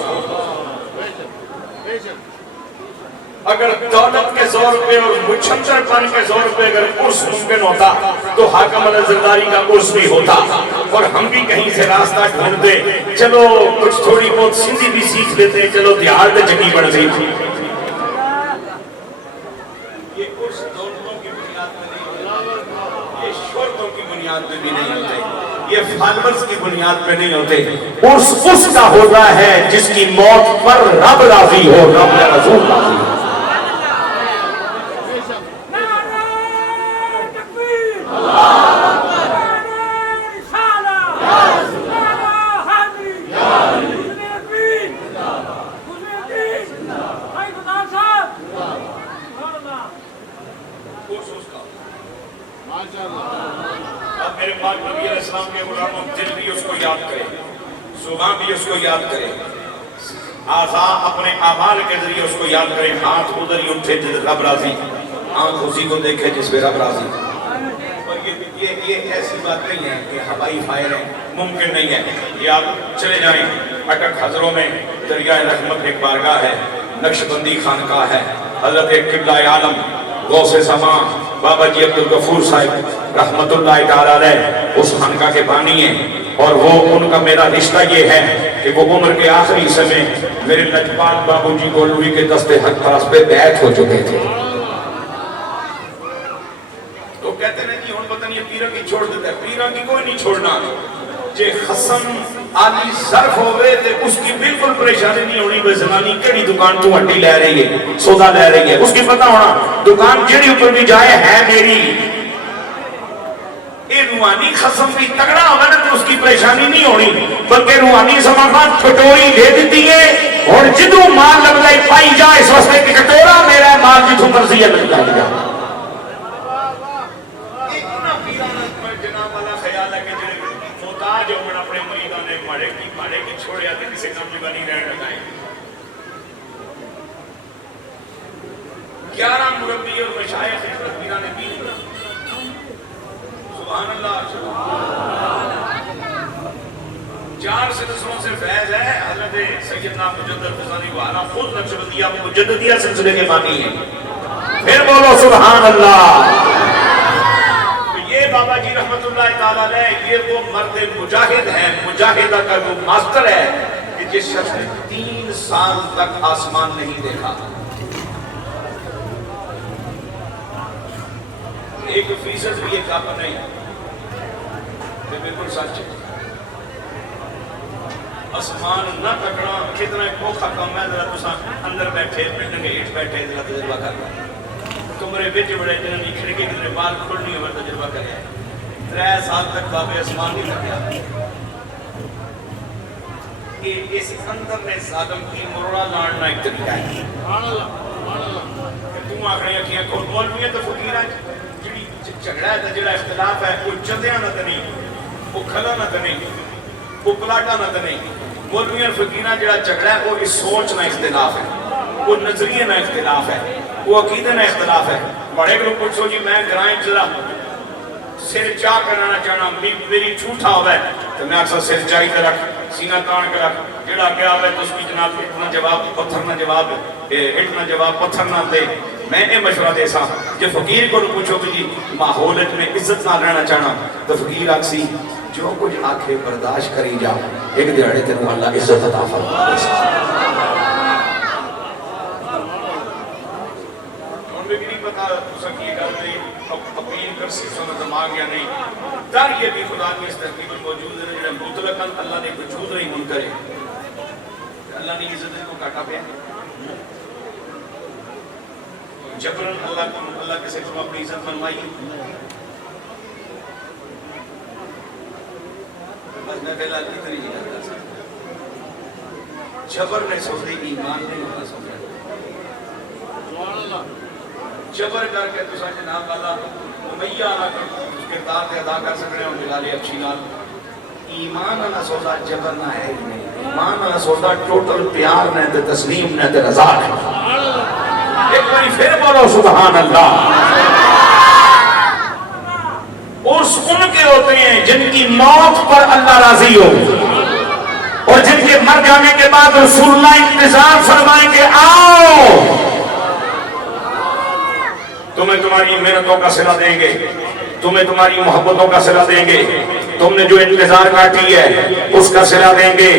اگر دولت کے زور پہ اور مچھندر پن کے زور پہ اگر عرس ممکن ہوتا تو حاکم علی زرداری کا عرس بھی ہوتا. اور ہم بھی کہیں سے راستہ ڈھونڈتے, چلو کچھ تھوڑی بہت سندھی بھی سیکھ لیتے, چلو دیہار تے چنگی بن گئی تھی. یہ عرس دولتوں کی بنیاد پہ نہیں ہوتے, یہ شہرتوں کی بنیاد پہ بھی نہیں ہوتے, یہ فالورز کی بنیاد پہ نہیں ہوتے. عرس اس کا ہوتا ہے جس کی موت پر رب راضی ہو, رب یا رسول راضی ہو. اب میرے پاک نبی علیہ السلام کے غلاموں دل بھی اس کو یاد کرے, زبان بھی اس کو یاد کرے, اعضاء اپنے اعمال کے ذریعے اس کو یاد کرے. ہاتھ ادھر ہی اٹھے جس رب راضی, آنکھ اسی کو دیکھے جس پہ رب راضی. اور یہ ایسی بات نہیں ہے کہ ہوائی فائر ہے, ممکن نہیں ہے. یہ آپ چلے جائیں اٹک حضروں میں دریائے رحمت ایک بارگاہ ہے, نقش بندی خانقاہ ہے. حضرت قبلہ عالم غوث زمان بابا جی عبدالغفور صاحب رحمت اللہ تعالیٰ علیہ اس خانقاہ کے بانی ہیں. اور وہ ان کا میرا رشتہ یہ ہے کہ وہ عمر کے آخری حصے میں میرے لجپال بابو جی گولوی کے دست حق پرست پہ بیعت ہو چکے تھے. تو کہتے ہیں کہ ہن پتہ نہیں پیرا کی چھوڑ دیتا ہے, پیرا کی کوئی نہیں چھوڑنا. جے خصم آلی ظرف ہوئے تے اس کی بالکل پریشانی نہیں ہونی بے زمانی کیڑی دکان تو ہٹی لے رہی ہے, سودا لے رہی ہے, اس کی پتہ ہونا دکان جیڑی اوپر بھی جائے ہے میری. اے روحانی خصم بھی تگڑا ہوگا نا تو اس کی پریشانی نہیں ہونی, بلکہ روحانی سماخان چھٹوئی دے دیتی ہے. اور جدو مال لگ لائے پائی جائے اس واسطے کہ کٹورا میرا مال جتوں مرضی ہے لگ جائے. اپنے مریدان نے مارے کی چھوڑے آتے کسی کام جگہ نہیں رہنے لگائیں. 11 مربی اور مشایخ مربیان نے بھی سبحان اللہ. 4 سلسلوں سے فیض ہے. حضرت سیدنا مجدد فضانی والا خود نقشبندیہ مجددیہ سلسلے کے بانی ہیں. پھر بولو سبحان اللہ. یہ بابا جی رحمت اللہ تعالیٰ علیہ یہ وہ مرد مجاہد ہے, مجاہدہ کا وہ ماسٹر ہے کہ جس شخص نے 3 سال تک آسمان نہیں دیکھا. 1% بھی یہ کام نہیں, یہ بالکل سچ ہے. آسمان نہ تکنا کتنا اوکھا کام ہے. ذرا تساں اندر بیٹھے پنڈ کے ہیٹھ بیٹھے ذرا تجربہ کرنا, کمرے بچ بڑے جنہوں نے کھڑکی کتنے بال کھلنی ہو تجربہ کرے. 3 سال تک بابے آسمان نہیں لگیا. اس اندر میں ظالم کی مروڑا لاننا ایک طریقہ ہے. تم آخری اکھیاں کھول مولوی ہے تو فقیرہ جڑی جھگڑا ہے جڑا اختلاف ہے وہ چندیاں نہ تے نہیں, وہ کھلا نہ تے نہیں, وہ پلاٹا نہ تے نہیں. مولوی اور فقیرہ جڑا جھگڑا ہے وہ اس سوچ نہ اختلاف ہے, وہ نظریے نہ اختلاف ہے, وہ عقیدے نہ اختلاف ہے. بڑے گروپ پوچھو جی میں گرائیں ذرا سر چاہ کرانا چاہنا میری جھوٹا ہوا ہے تو میں اکثر سر چاہی کر رکھ, سینہ تان کر رکھ, جڑا کیا ہوا ہے تو اس کی جناب اٹھنا جواب پتھر نہ جواب, اٹھنا جواب پتھر نہ دے. میں نے مشورہ دے سا جو فقیر کو پوچھو کہ جی ماحول میں عزت نہ رہنا چاہنا تو فقیر آکسی جو کچھ آنکھیں برداشت کری جا ایک دیڑے تینوں اللہ عزت عطا فرما دے. اپیل کر سکتا ہوں دماغ یا نہیں در یہ بھی خدا کی اس تحقیق میں موجود ہے جنہا مطلقاً اللہ نے وجود نہیں من کرے. اللہ نے عزت کو کاٹا پہ جبرن اللہ کے سے تم اپنی عزت منوائی. بس میں پہلا کی طریقے کرتا سا جبر نے سوچے ایمان نہیں ہوتا سمجھا. جبر کر کے تو سا جناب والا امیہ آنا اس کردار کے ادا کر سکنے ہوں جلالی اچھی لال. ایمان آنا سوچا جبر نہ ہے ہی نہیں. ایمان آنا سوچا ٹوٹل پیار نہ تے تسلیم نہ تے رضا ہے. ایک باری پھر بولو سبحان اللہ. عرس ان کے ہوتے ہیں جن کی موت پر اللہ راضی ہو، اور جن کے مر جانے کے بعد رسول اللہ انتظار فرمائیں کہ آؤ، تمہیں تمہاری محنتوں کا صلہ دیں گے، تمہیں تمہاری محبتوں کا صلہ دیں گے، تم نے جو انتظار کاٹی ہے اس کا صلہ دیں گے۔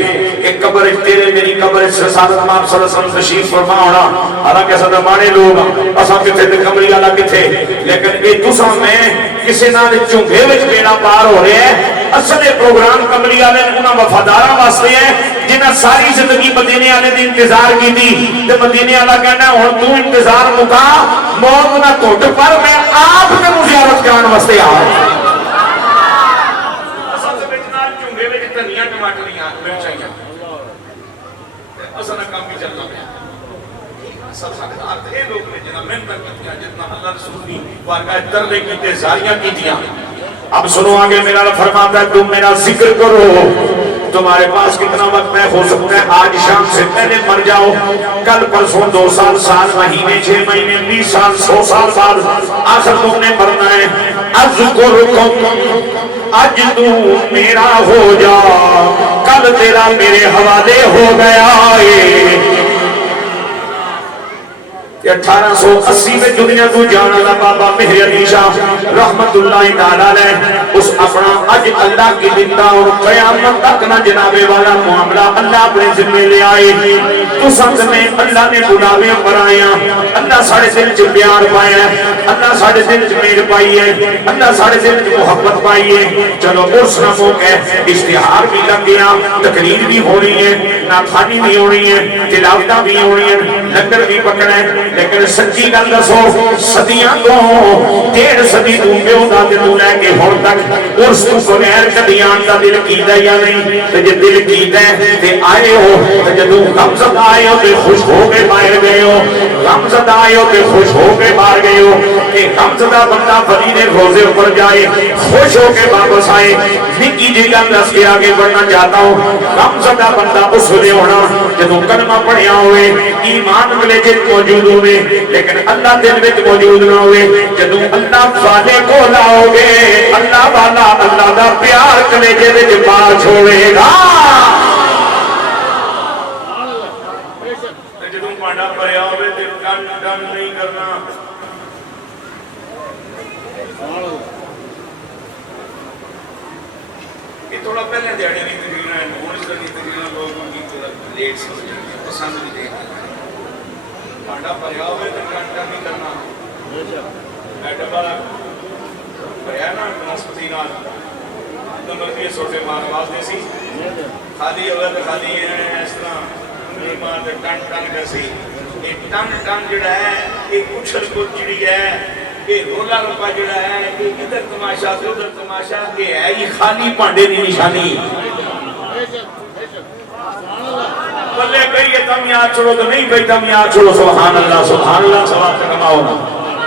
ایک قبر تیرے میری قبر سادت امام صلی اللہ علیہ وسلم تشریف فرما ہونا، حالانکہ صدر مانے لوگ اساں کتھے تے کملی والا کتھے، لیکن اے تساں میں کسے نال چنگے وچ بیڑا پار ہو رہے ہیں۔ اصل پروگرام کملی والے انہاں وفاداراں واسطے ہے جنہاں ساری زندگی مدینے والے دی انتظار کیتی، تے مدینے والا کہنا ہن تو انتظار مکا، موت نہ گھٹ پر میں آپ تینوں زیارت کران واسطے آ رہا ہوں۔ دھنیا ٹماٹریاں مرچائیاں اصل کام بھی چلنا پیا، سب حقدار تھے لوگ نے جنہاں محنت کیتیاں، جتنا اللہ رسول کی بارگاہ ترلے کیتے، زاریاں کیتیاں۔ اب سنو آگے میرا رب فرماتا ہے تم میرا ذکر کرو، تمہارے پاس کتنا وقت ہے، ہو سکتا ہے آج شام سے پہلے مر جاؤ، کل پرسوں 2 سال، سال مہینے 6 مہینے 20 سال 100 سال بعد آخر تم نے مرنا ہے۔ اذکرکم آج تو میرا ہو جا، کل تیرا میرے حوالے ہو گیا ہے۔ 1880 میں دنیا کو جانا تھا بابا مہر علی شاہ رحمت اللہ تعالیٰ علیہ، اس اپنا اج اللہ کی دیتا اور قیامت تک نہ جنابے والا معاملہ اللہ اپنے ذمہ لے آئے۔ تو ساتھ میں اللہ نے بلاویں بنایا، اللہ ساڑھے دل چ پیار پایا، اللہ ساڑھے دل چ میر پائی ہے، اللہ ساڑھے دل چ محبت پائی ہے۔ چلو عرس نہ موقع اشتہار بھی لگ گیا، تقریر بھی ہو رہی ہے، ناخوانی بھی ہو رہی ہے، تلاوتیں بھی ہو رہی ہیں، لنگر بھی پکڑا ہے، لیکن سچی گل دسو صدیاں تو 1.5 صدی تو پیو دا تے تو لے کے ہن تک عرس تو بغیر کدی آن دا دل کیتا یا نہیں؟ تے جے دل کیتا ہے تے آئے ہو، تے جدوں غمزدہ آئے ہو تے خوش ہو کے باہر گئے ہو، غمزدہ آئے ہو تے خوش ہو کے باہر گئے ہو۔ کہ غمزدہ بندہ ولی دے روزے اوپر جائے خوش ہو کے واپس آئے، نکی جی گل دس کے آگے بڑھنا چاہتا ہوں۔ غمزدہ بندہ اس ویلے ہونا جدوں کلمہ پڑھیا ہوئے، ایمان کلیجے موجود ہوئے، لیکن اللہ دل وچ موجود نہ ہوئے۔ جدوں اللہ والے کو لاؤ گے، اللہ والا اللہ دا پیار کلیجے وچ پار چھوڑے گا۔ جدوں پانڈا بھریا ہوئے تے ڈن ڈن نہیں کرنا۔ یہ تھوڑا پہلے دیہڑی نہیں تقریرا ہے، ہن اس طرح کی تقریرا لوگوں کی تھوڑا لیٹ سمجھ پسند نہیں دیکھتے۔ پانڈا بھریا ہوئے تے ڈن ڈن نہیں کرنا۔ میڈم والا بھریا نا بنسپتی نال تو مرضی سوٹے مار واسطے سی، خالی ہوئے تے خالی اس طرح نہیں مار تے ٹن ٹن کر سی۔ یہ ٹن ٹن جڑا ہے یہ اچھل کود جڑی ہے، یہ رولا رپا جڑا ہے، یہ ادھر تماشا ادھر تماشا، یہ ہے یہ خالی پانڈے دی نشانی۔ بلے کہیے تم یاد چھوڑو تو نہیں بھئی تم یاد چھوڑو، سبحان اللہ سبحان اللہ ثواب کماؤ نا۔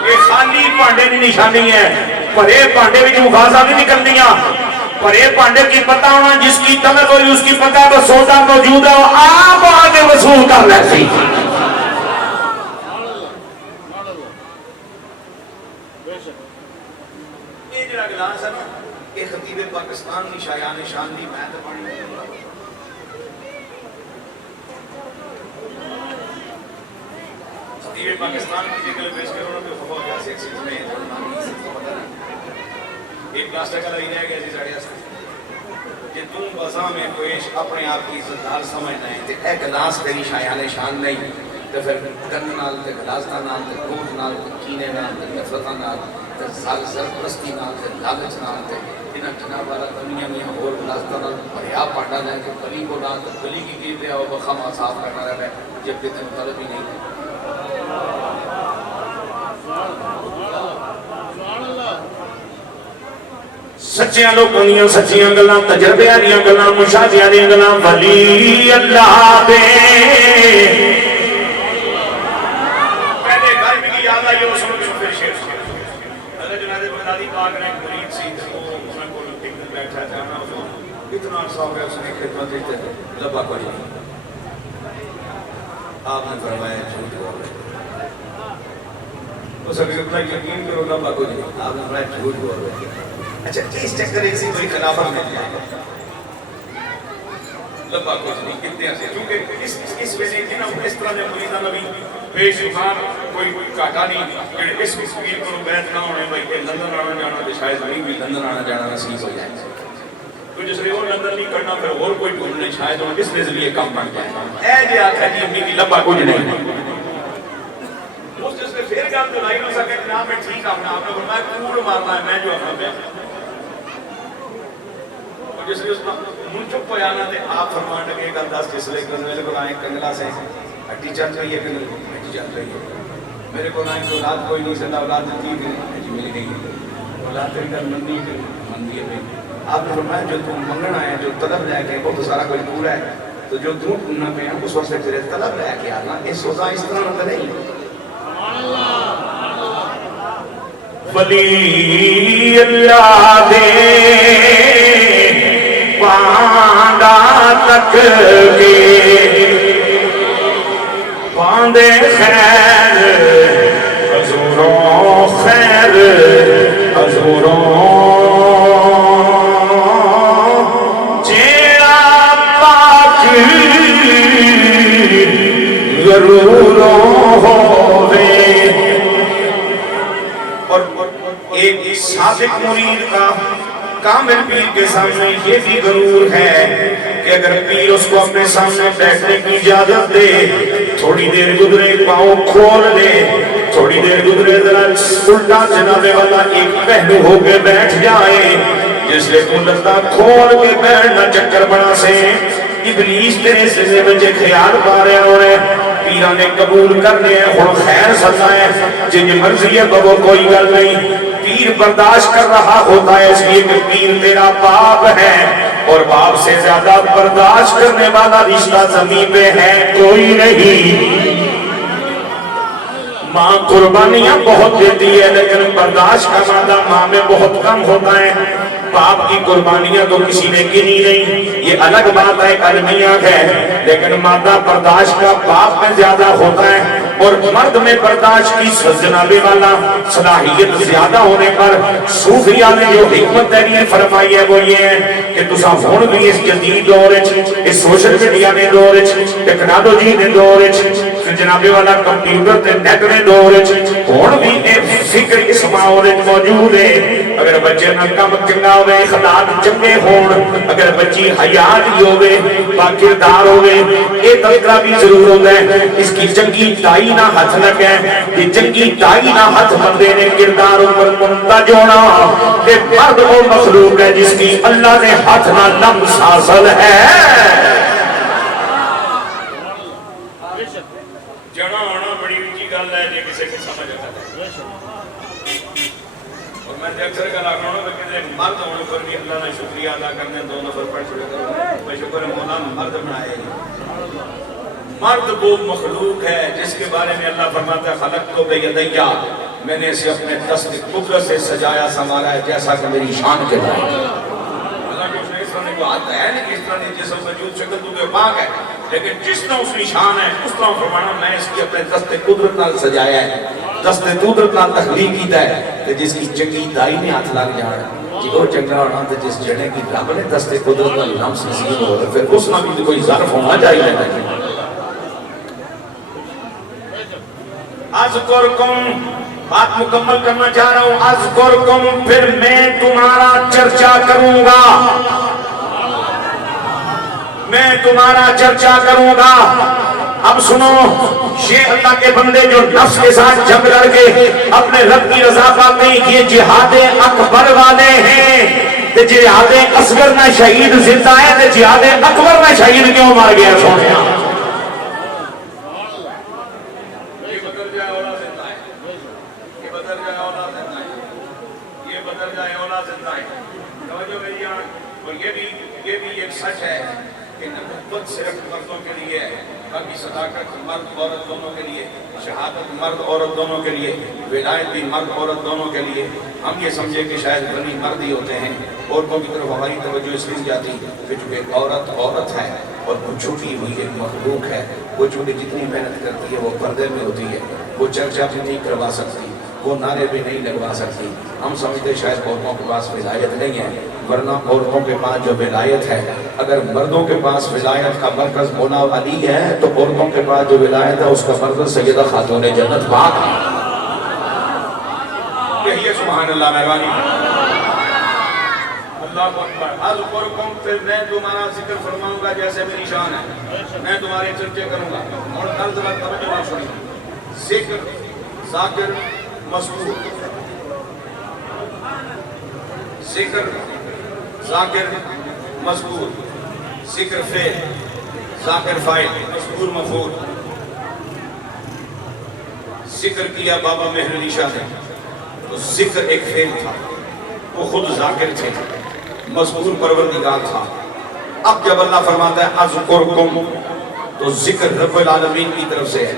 یہ خالی پانڈے دی نشانی ہے، پرے پانڈے وچ مفازہ نہیں نکلنیاں۔ پرے پانڈے کی پتہ ہونا جس کی طلب ہوئی اس کی پتہ ہے سودا موجود ہے، آپ آگے وصول کر لیسی۔ یہ جڑا گلاس ہے نا یہ خطیب پاکستان کی شایان شان دی میں تے پڑھنے خطیب پاکستان کی جگہ پیش کرو نا تو خبر کیا سے ایک میں ایک پلاسٹک کا لگی رہ گیا جی ساڑھے ہستے کہ تم بزا میں کوئیش اپنے آپ کی عزتدار سمجھنا ہے کہ اے گلاس تیری شایان شان نہیں، تو پھر گن نال تے گلاستا نال تے کوت نال تے کینے نال تے نفرتہ نال تے سرپرستی نال تے لالچ نال تے انہاں جناب والا دنیا میں اور گلاستا نال بھریا پاٹا لے کے گلی کو نال تے گلی کی کیتے آؤ بخما صاف کرنا رہتا ہے جب کہ تم طلب ہی نہیں ہے۔ سچیاں لوگوں دیاں سچیاں گلاں، تجربے والیاں گلاں، مشاہدے والیاں گلاں، ولی اللہ دے پہلے گھر بھی یاد آئی اس وقت پھر شیر حضرت جناب بغدادی پاک نے ایک مرید سی تو انہوں کو ایک دن بیٹھا جانا اتنا عرصہ ہو گیا اس نے خدمت دیتے لبا پڑی آپ نے فرمایا جھوٹ بول رہے اس ابھی اپنا یقین کرو لبا کو نہیں آپ نے فرمایا جھوٹ بول رہے اچھا اس چکر ایسی کوئی خلافت نہیں ہے لبا کچھ نہیں کتنے ایسے کیونکہ اس ویلے جنہوں اس طرح نے مریضہ نبی بے شمار کوئی کاٹا نہیں کہ اس پیر کو بیعت نہ ہونے بھائی کہ لندن آنا جانا تو شاید غریب بھی لندن آنا جانا نصیب ہو جائے تو جس لیے وہ لندن نہیں کرنا پھر اور کوئی ڈھونڈ نہیں شاید وہ اس نظریے کم بن جائے اے جی آتا جی امی کی لبا کچھ نہیں اس جس نے پھر گل تو لائی نہ سکے جناب میں ٹھیک اپنا آپ نے فرمایا کوڑ مارنا ہے میں جو اپنا پہ اور جس لیے اس کا من چپ ہو جانا تھے آپ فرمان لگے گا 10 جس لیے میرے کو آئیں کنگلا سے ہڈی چل رہی ہے کہ ہڈی چل رہی ہے میرے کو آئیں کہ اولاد کوئی نہیں سنتا اولاد دیتی کہ نہیں مل گئی اولاد تیری گل مننی کہ مندی ہے آپ نے فرمایا جو تم منگنا ہے جو طلب لے کے بہت سارا کوئی پورا ہے تو جو تم ڈھونڈنا پہ ہیں اس وقت سے تیرے طلب لے کے آنا اس سودا اس طرح نہ نہیں ولی اللہ دے پانڈا تک کے پاندے خیر حضوروں خیر حضوروں جیڑا پاک ضروروں ہووے اور ایک صادق مرید کا کامل پیر کے سامنے یہ بھی غرور ہے کہ اگر پیر اس کو اپنے سامنے بیٹھنے کی اجازت دے تھوڑی دیر گزرے پاؤں کھول دے تھوڑی دیر گزرے ذرا الٹا جنابے والا ایک پہلو ہو کے بیٹھ جائے جس لئے کو لگتا کھول کے بیٹھنا چکر بنا سے ابلیس تیرے سے بچے خیال پا رہے ہو رہے پیران نے قبول کر لیا اور خیر سزائے جن مرضی ہے وہ کوئی گل نہیں پیر برداشت کر رہا ہوتا ہے اس لیے کہ پیر تیرا باپ ہے اور باپ سے زیادہ برداشت کرنے والا رشتہ زمین پہ ہے کوئی نہیں ماں قربانیاں بہت دیتی ہے لیکن برداشت کا مادہ ماں میں بہت کم ہوتا ہے باپ کی قربانیاں تو کسی نے گنی نہیں یہ الگ بات ہے کلمیاں ہے لیکن مادہ برداشت کا باپ میں زیادہ ہوتا ہے اور مرد میں برداشت کی جنابے والا صلاحیت زیادہ ہونے پر صوفیاء نے جو حکمت تحریر فرمائی ہے وہ یہ ہے کہ تسا ہون بھی اس جدید دور اس سوشل میڈیا نے دور ٹیکنالوجی نے دور جنابے والا کمپیوٹر تے نیٹ نے دور ہون بھی فکر اس ماحول موجود ہے اگر بچے نہ کم چنگا ہوئے اخلاق چنگے ہون اگر بچی حیات ہوئے باکردار ہوئے یہ طریقہ بھی ضرور ہوتا ہے اس کی چنگی تائی نہ ہاتھ لگے یہ چنگی تائی نہ ہاتھ بندے نے کردار پر منتج ہونا یہ مرد وہ مخلوق ہے جس کی اللہ نے ہاتھ نہ لمس حاصل ہے جڑا ہونا بڑی اونچی گل ہے جے کسی کو سمجھ آتا ہے اور میں اکثر کہا کروں کہ کسی مرد ہونے پر بھی اللہ نے شکریہ ادا کرنے دو نفر پڑھ چھوڑے کروں میں شکر مولا مرد بنائے مرد وہ مخلوق ہے جس کے بارے میں اللہ فرماتا ہے خلق تو بیدیا میں نے اسے اپنے دست قدرت سے سجایا سنوارا ہے جیسا کہ میری شان کے لائق اللہ جو اس طرح نے کو آتا ہے نہیں اس طرح نے جسم وجود شکل تو کے پاک ہے لیکن جس طرح اس کی شان ہے اس طرح فرمانا میں اس کی اپنے دست قدرت نال سجایا ہے دست قدرت نال تخلیق کیتا ہے کہ جس کی چنگی دائی نے ہاتھ لگ جانا جی وہ چنگا ہونا تو جس جڑے کی رب نے دست قدرت نال لمس نصیب ہو رہا پھر اس نہ بھی کوئی ظرف ہونا چاہیے اذکرکم بات مکمل کرنا چاہ رہا ہوں اذکرکم پھر میں تمہارا چرچا کروں گا میں تمہارا چرچا کروں گا اب سنو یہ اللہ کے بندے جو نفس کے ساتھ جنگ لڑ کے اپنے رب کی رضا پاتے ہیں یہ جہاد اکبر والے ہیں جہاد اصغر میں شہید زندہ ہے جہاد اکبر میں شہید کیوں مار گیا سونے یہ بھی ایک سچ ہے کہ نبوت صرف مردوں کے لیے ہے باقی صداقت مرد عورت دونوں کے لیے شہادت مرد عورت دونوں کے لیے ولایت بھی مرد عورت دونوں کے لیے ہم یہ سمجھے کہ شاید بنی مرد ہی ہوتے ہیں عورتوں کی طرف ہماری توجہ اس لیے جاتی کہ چونکہ عورت ہے اور وہ چھوٹی ہوئی ایک مخلوق ہے وہ چونکہ جتنی محنت کرتی ہے وہ پردے میں ہوتی ہے وہ چرچا بھی نہیں کروا سکتی وہ نعرے بھی نہیں لگوا سکتی. ہم سمجھتے شاید عورتوں کے پاس ولایت نہیں ہے، ورنہ عورتوں کے پاس جو ولایت ہے، اگر مردوں کے پاس ولایت کا مرکز مولا علی ہے تو عورتوں کے پاس جو ولایت ہے اس کا مرکز سیدہ خاتون جنت پاک ہے. یہی ہے سبحان اللہ مہربانی. اللہ اکبر. اذکرکم، پھر میں تمہارا ذکر فرماؤں گا جیسے میری شان ہے، میں تمہارے چرچے کروں گا. اور نظر توجہ نہ سنی. ذکر، ذاکر، مذکور. ذکر، ذاکر، مذکور. ذکر فعل، ذاکر فاعل، مذکور مفعول. ذکر کیا بابا مہر علی شاہ نے تو ذکر ایک فعل تھا، وہ خود ذاکر تھے، مذکور پروردگار تھا. اب جب اللہ فرماتا ہے اذکرکم تو ذکر رب العالمین کی طرف سے ہے،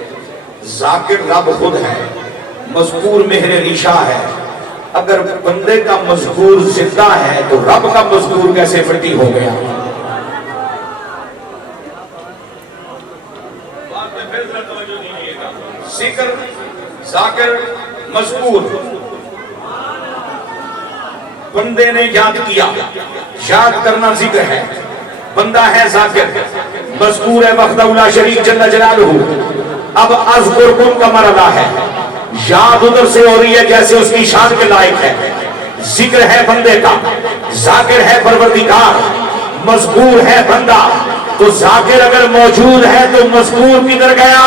ذاکر رب خود ہے، مذکور مہر علی شاہ ہے. اگر بندے کا مذکور زندہ ہے تو رب کا مذکور کیسے فٹی ہو گیا؟ ذکر، ذاکر، مذکور. بندے نے یاد کیا، یاد کرنا ذکر ہے. بندہ ہے ذاکر، مذکور ہے وحدہ لا شریک جل جلالہ. اب اذکرکم کا مرحلہ ہے، یاد ادھر سے ہو رہی ہے جیسے اس کی شان کے لائق ہے. ذکر ہے بندے کا، ذاکر ہے پروردگار، مذکور ہے بندہ. تو ذاکر اگر موجود ہے تو مذکور کدھر گیا؟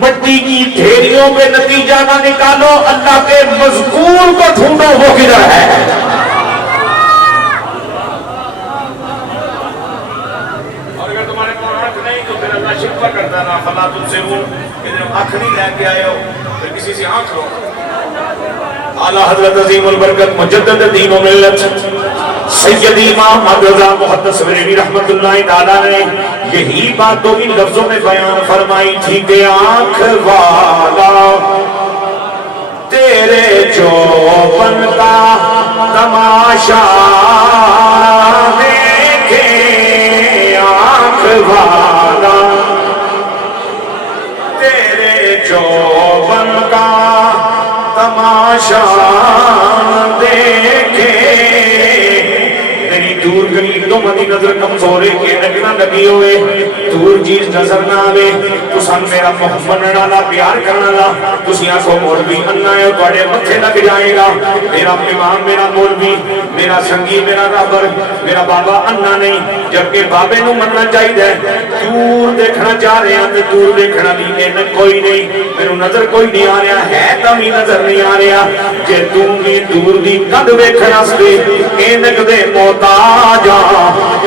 مٹی کی ڈھیریوں پہ نتیجہ نہ نکالو، اللہ کے مذکور کو ڈھونڈو وہ کدھر ہے. اور اگر تمہارے پاس آنکھ نہیں تو پھر اللہ شکوہ کرتا نا فلا تبصرون، کہ جب آنکھ نہیں لے کے آئے ہو پھر کسی سے آنکھ لو. اعلیٰ حضرت عظیم البرکت مجدد دین و ملت سید امام رضا محدث بریلوی رحمت اللہ تعالیٰ نے یہی بات دو ان لفظوں میں بیان فرمائی تھی کہ آنکھ والا تیرے چوپن کا تماشا دیکھے. آنکھ والا تیرے چوپن کا تماشا دیکھے. میری دور قریب تو مدی نظر کمزورے کے نگنا لگی ہوئے، دور چیز نظر نہ آوے تو سن میرا محمد نالا پیار کرنا لا تسی آنکھوں مولوی انہا ہے بڑے متھے لگ جائے گا. میرا امام، میرا مولوی، میرا سنگی، میرا رابر، میرا بابا انہا نہیں، جبکہ بابے نو مننا چاہیے. دور دیکھنا چاہ رہے ہیں تو دور دیکھنا نہیں ہے، کوئی نہیں میرے نظر کوئی نہیں آ رہا ہے تو بھی نظر نہیں آ رہا. جے تم بھی دور دی قد ویکھنا سے اینک دے محتاج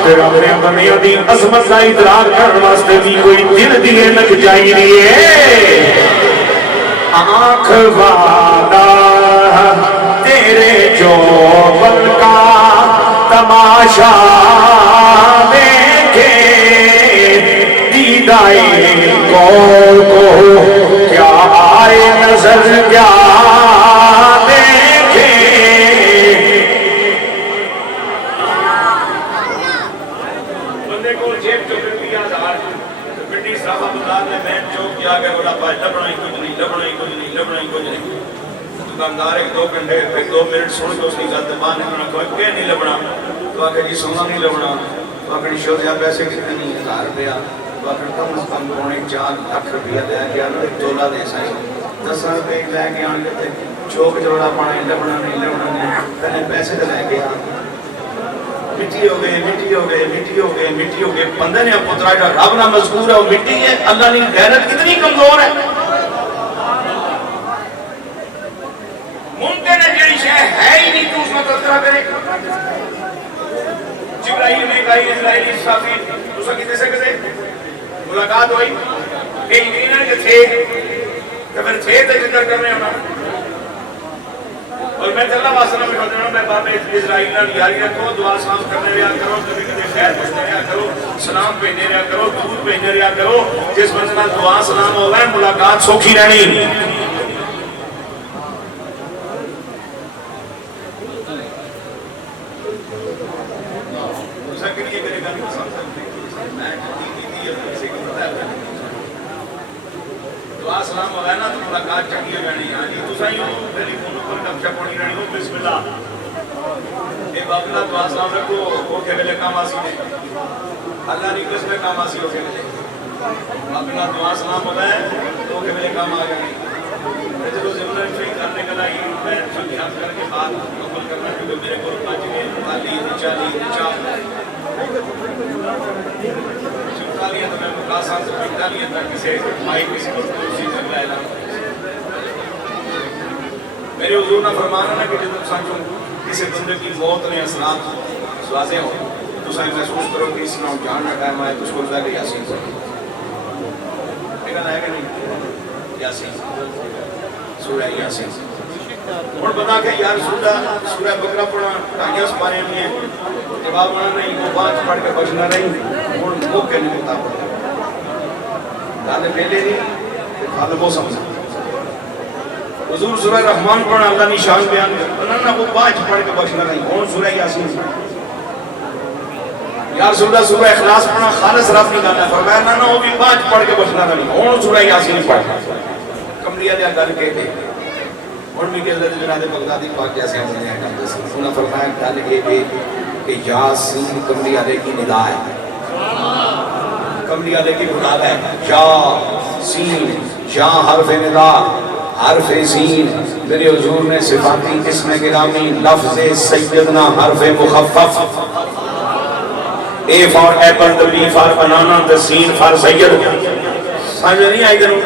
تیرا میرے بندیاں دی عظمت کا ادراک کرنے واسطے بھی کوئی دل دی اینک چاہیے. آنکھ والا تیرے چوپن کا تماشا دیکھے. دیدائی کو کیا آئے نظر کیا دیکھے. بندے کو جیب جو پھر آدھار پنڈی صاحب عبداللہ نے میں جو کیا گیا بڑا پاس لبنا ہی کچھ نہیں، لبنا ہی کچھ نہیں، لبنا ہی کچھ نہیں. دکاندار ایک 2 گھنٹے 2 منٹ سن کے اس کی گل باہر نکلنا کوئی کہ نہیں لبنا. تو آخر جی سونا نہیں لبنا. تو آخر شوز یا پیسے کتنے نہیں، 1000 روپیہ. تو آخر کم از کم 4 روپیہ لے کے آنا ایک تولا دے سائیں 10 روپے لے کے آن کے چوک جوڑا پانا لبنا نہیں، لبنا نہیں. پہلے پیسے تو لے کے آ مٹی ہو گئے، مٹی ہو گئے، مٹی ہو گئے، مٹی ہو گئے. بندے نے پترا جو رب نہ مذکور ہے وہ مٹی ہے. اللہ نے غیرت کتنی کمزور ہے. ممکن ہے جڑی شے ہے ہی نہیں تو اس میں تذکرہ کرے. جبرائیل میکائیل اسرائیل اسرافیل تو سب کتے سے کتے ملاقات ہوئی کہ یقیناً کہ تھے کہ پھر تھے تو ذکر کرنے ہونا. اور میں صلی اللہ علیہ وسلم میں کہتا ہوں میں باب اسرائیل نال یاری رکھو، دعا سلام کرنے رہا کرو، کبھی کبھی خیر پوچھنے رہا کرو، سلام بھیجنے رہا کرو، دودھ بھیجنے رہا کرو. جس بندے نال دعا سلام ہو گئے ملاقات سوکھی رہنی. دعا سلام ہو گئے نا ملاقات چنگی ہو جانی ہاں جی تو سائیں ٹیلی فون پر گپ شپ ہونی رہنی ہو بسم اللہ اے باقلا دعا سلام رکھو وہ کے ویلے کام آسی نے اللہ نہیں کس میں کام آسی ہو کے ویلے باقلا دعا سلام ہوتا ہے وہ کے ویلے کام آ جانی جب زمانہ فری کرنے کا لائی میں چھوٹی ہاتھ کر کے بعد مقبل کرنا کیونکہ میرے کو رکھنا چاہیے چالی چھوٹا لیا تو میں مقاصد سے پھٹا لیا تھا کسی مائی کسی مستوسی کر لائے لائے میرے حضور نے فرمانا نا کہ جب سانچوں کسی بندے کی موت نے اثرات واضح ہو تو سائیں محسوس کرو کہ اس نام جاننا ٹائم آئے تو اس کو ذکر یاسین کرو ایک آئے گا نہیں یاسین سورہ یاسین اور بتا کہ یا رسول اللہ سورہ بقرہ پڑھا ٹائیاں سپارے ہوئی ہیں جواب آنا نہیں وہ بات پڑھ کے بچنا نہیں اور موقع نہیں ہوتا پڑھا دانے پہلے نہیں حال وہ سمجھا حضور سورہ رحمان پڑھا اللہ نشان بیان کرنا نہ وہ بات پڑھ کے بچنا نہیں اور سورہ یاسین یا رسول اللہ سورہ اخلاص پڑھا خالص رب نکالنا فرمایا نہ وہ بھی بات پڑھ کے بچنا نہیں اور سورہ یاسین پڑھا کمریا دیا گل کہتے اور بھی کہ حضرت جناب بغدادی پاک جیسے ہم نے انہوں نے فرمایا گل یہ بھی کہ یاسین کمریا دے کی ندا ہے کمریا دے کی بناد ہے یاسین یا حرف ندا حرف سین میرے حضور نے صفاتی اسم گرامی لفظ سیدنا حرف مخفف A for apple, the B for banana, the C for سید سمجھ نہیں آئی کروں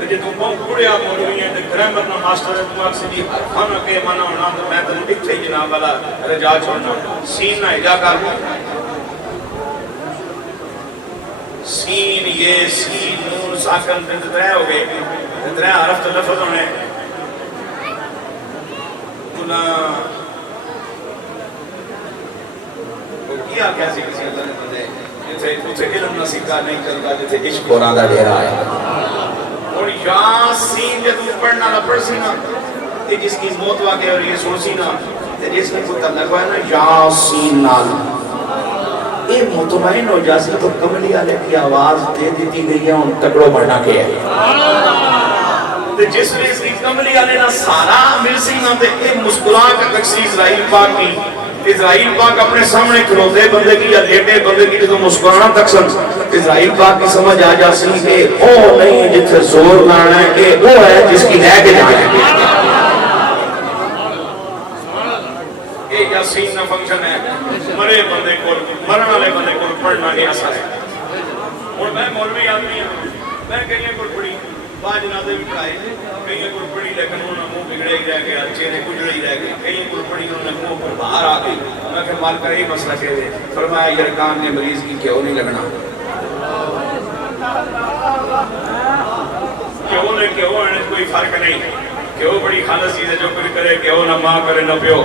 کہ تم بہت بڑے آپ مولوی ہیں گرامر نہ ماسٹر ہے تم اکسیدی حرفانہ کے معنی ہونا تو میں تم ٹک تھے جناب والا رجا چھوڑنا سین نہ اجا کر سین یہ سین نون ساکن ترے ہو گئے ترے حرف تو لفظ ہونے کیا کیسے کسی اللہ نے بندے جیسے علم نصیب کا نہیں چلتا جیسے عشق اور آدھا ڈھیرا ہے اور یاسین جب پڑھنا نہ پڑھ سی نا کہ جس کی موت واقع اور یہ سن سی نا جس نے کو تعلق ہے نا یاسین نال یہ مطمئن ہو جاسی تو کملی والے کی آواز دے دیتی گئی ہے ان تکڑوں بڑھنا کے ہے جس نے اس کی کملی والے نا سارا مل سی نا تو یہ مسکران کا تقسیم اسرائیل پاک کی اسرائیل پاک اپنے سامنے کھلوتے بندے کی یا لیٹے بندے کی تو مسکرانا تک سن اسرائیل پاک کی سمجھ آ جاسی کہ او نہیں جتھے زور لانا ہے کہ وہ ہے جس کی لے کے جانا ہے یہ یاسین نہ فنکشن ہے مرے بندے کو مرن والے بندے کو پڑھنا نہیں آسا ہے اور میں مولوی آدمی ہوں میں کہیں پر پڑھی باج نادے بھی پڑھائے کہیں پر پڑھی لیکن انہوں نے منہ بگڑے ہی رہ گیا چہرے کجڑے ہی رہ گئے کہیں پر پڑھی انہوں نے منہ پر باہر آ گئی میں کہ مال کر ہی مسئلہ کہہ دے فرمایا یرکان نے مریض کی کیوں نہیں لگنا کیوں نے کیوں ہے کوئی فرق نہیں کیوں بڑی خالص چیز ہے جو کوئی کرے کیوں نہ ماں کرے نہ پیو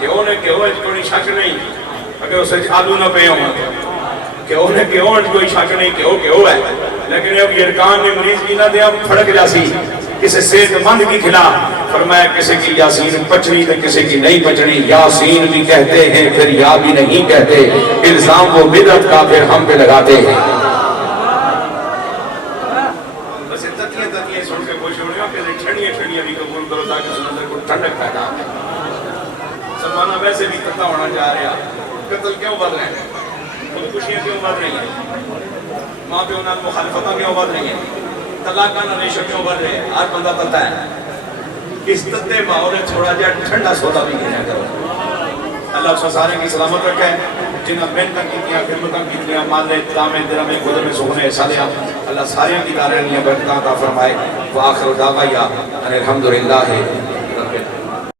کیوں نے کیوں ہے کوئی شک نہیں اگر اسے آلو نہ پہ ہوں کیوں نے کیوں ہے کوئی شک نہیں کیوں ہے لیکن اب یرکان نے مریض کی نہ دیا پھڑک جاسی کسی صحت مند کی خلاف فرمایا کسی کی یاسین پچڑی تو کسی کی نہیں پچڑی یاسین بھی کہتے ہیں پھر یا بھی نہیں کہتے الزام وہ بدعت کا پھر ہم پہ لگاتے ہیں بس تتیاں سن کے خوش ہو رہے ہو کہ چھڑیاں بھی قبول کرو تاکہ سنندر کو ٹھنڈک پیدا زمانہ ویسے بھی قتل ہونا چاہ رہا قتل کیوں بڑھ رہے ہیں خودکشیاں کیوں بڑھ رہی ہیں ماں پہ انہوں مخالفتہ کیوں بڑھ رہی ہیں طلاقہ نہ ریشو کیوں بڑھ رہے ہیں ہر بندہ پتہ ہے اس تتے ماحول تھوڑا جا ٹھنڈا سودا بھی گیا کرو اللہ اس سارے کی سلامت رکھے جنہاں محنتاں کیتیاں خدمتاں کیتیاں مالے دامے درمے خود میں سکھنے سالیا اللہ سارے کی دارے برکات عطا فرمائے وآخر دعوایا الحمدللہ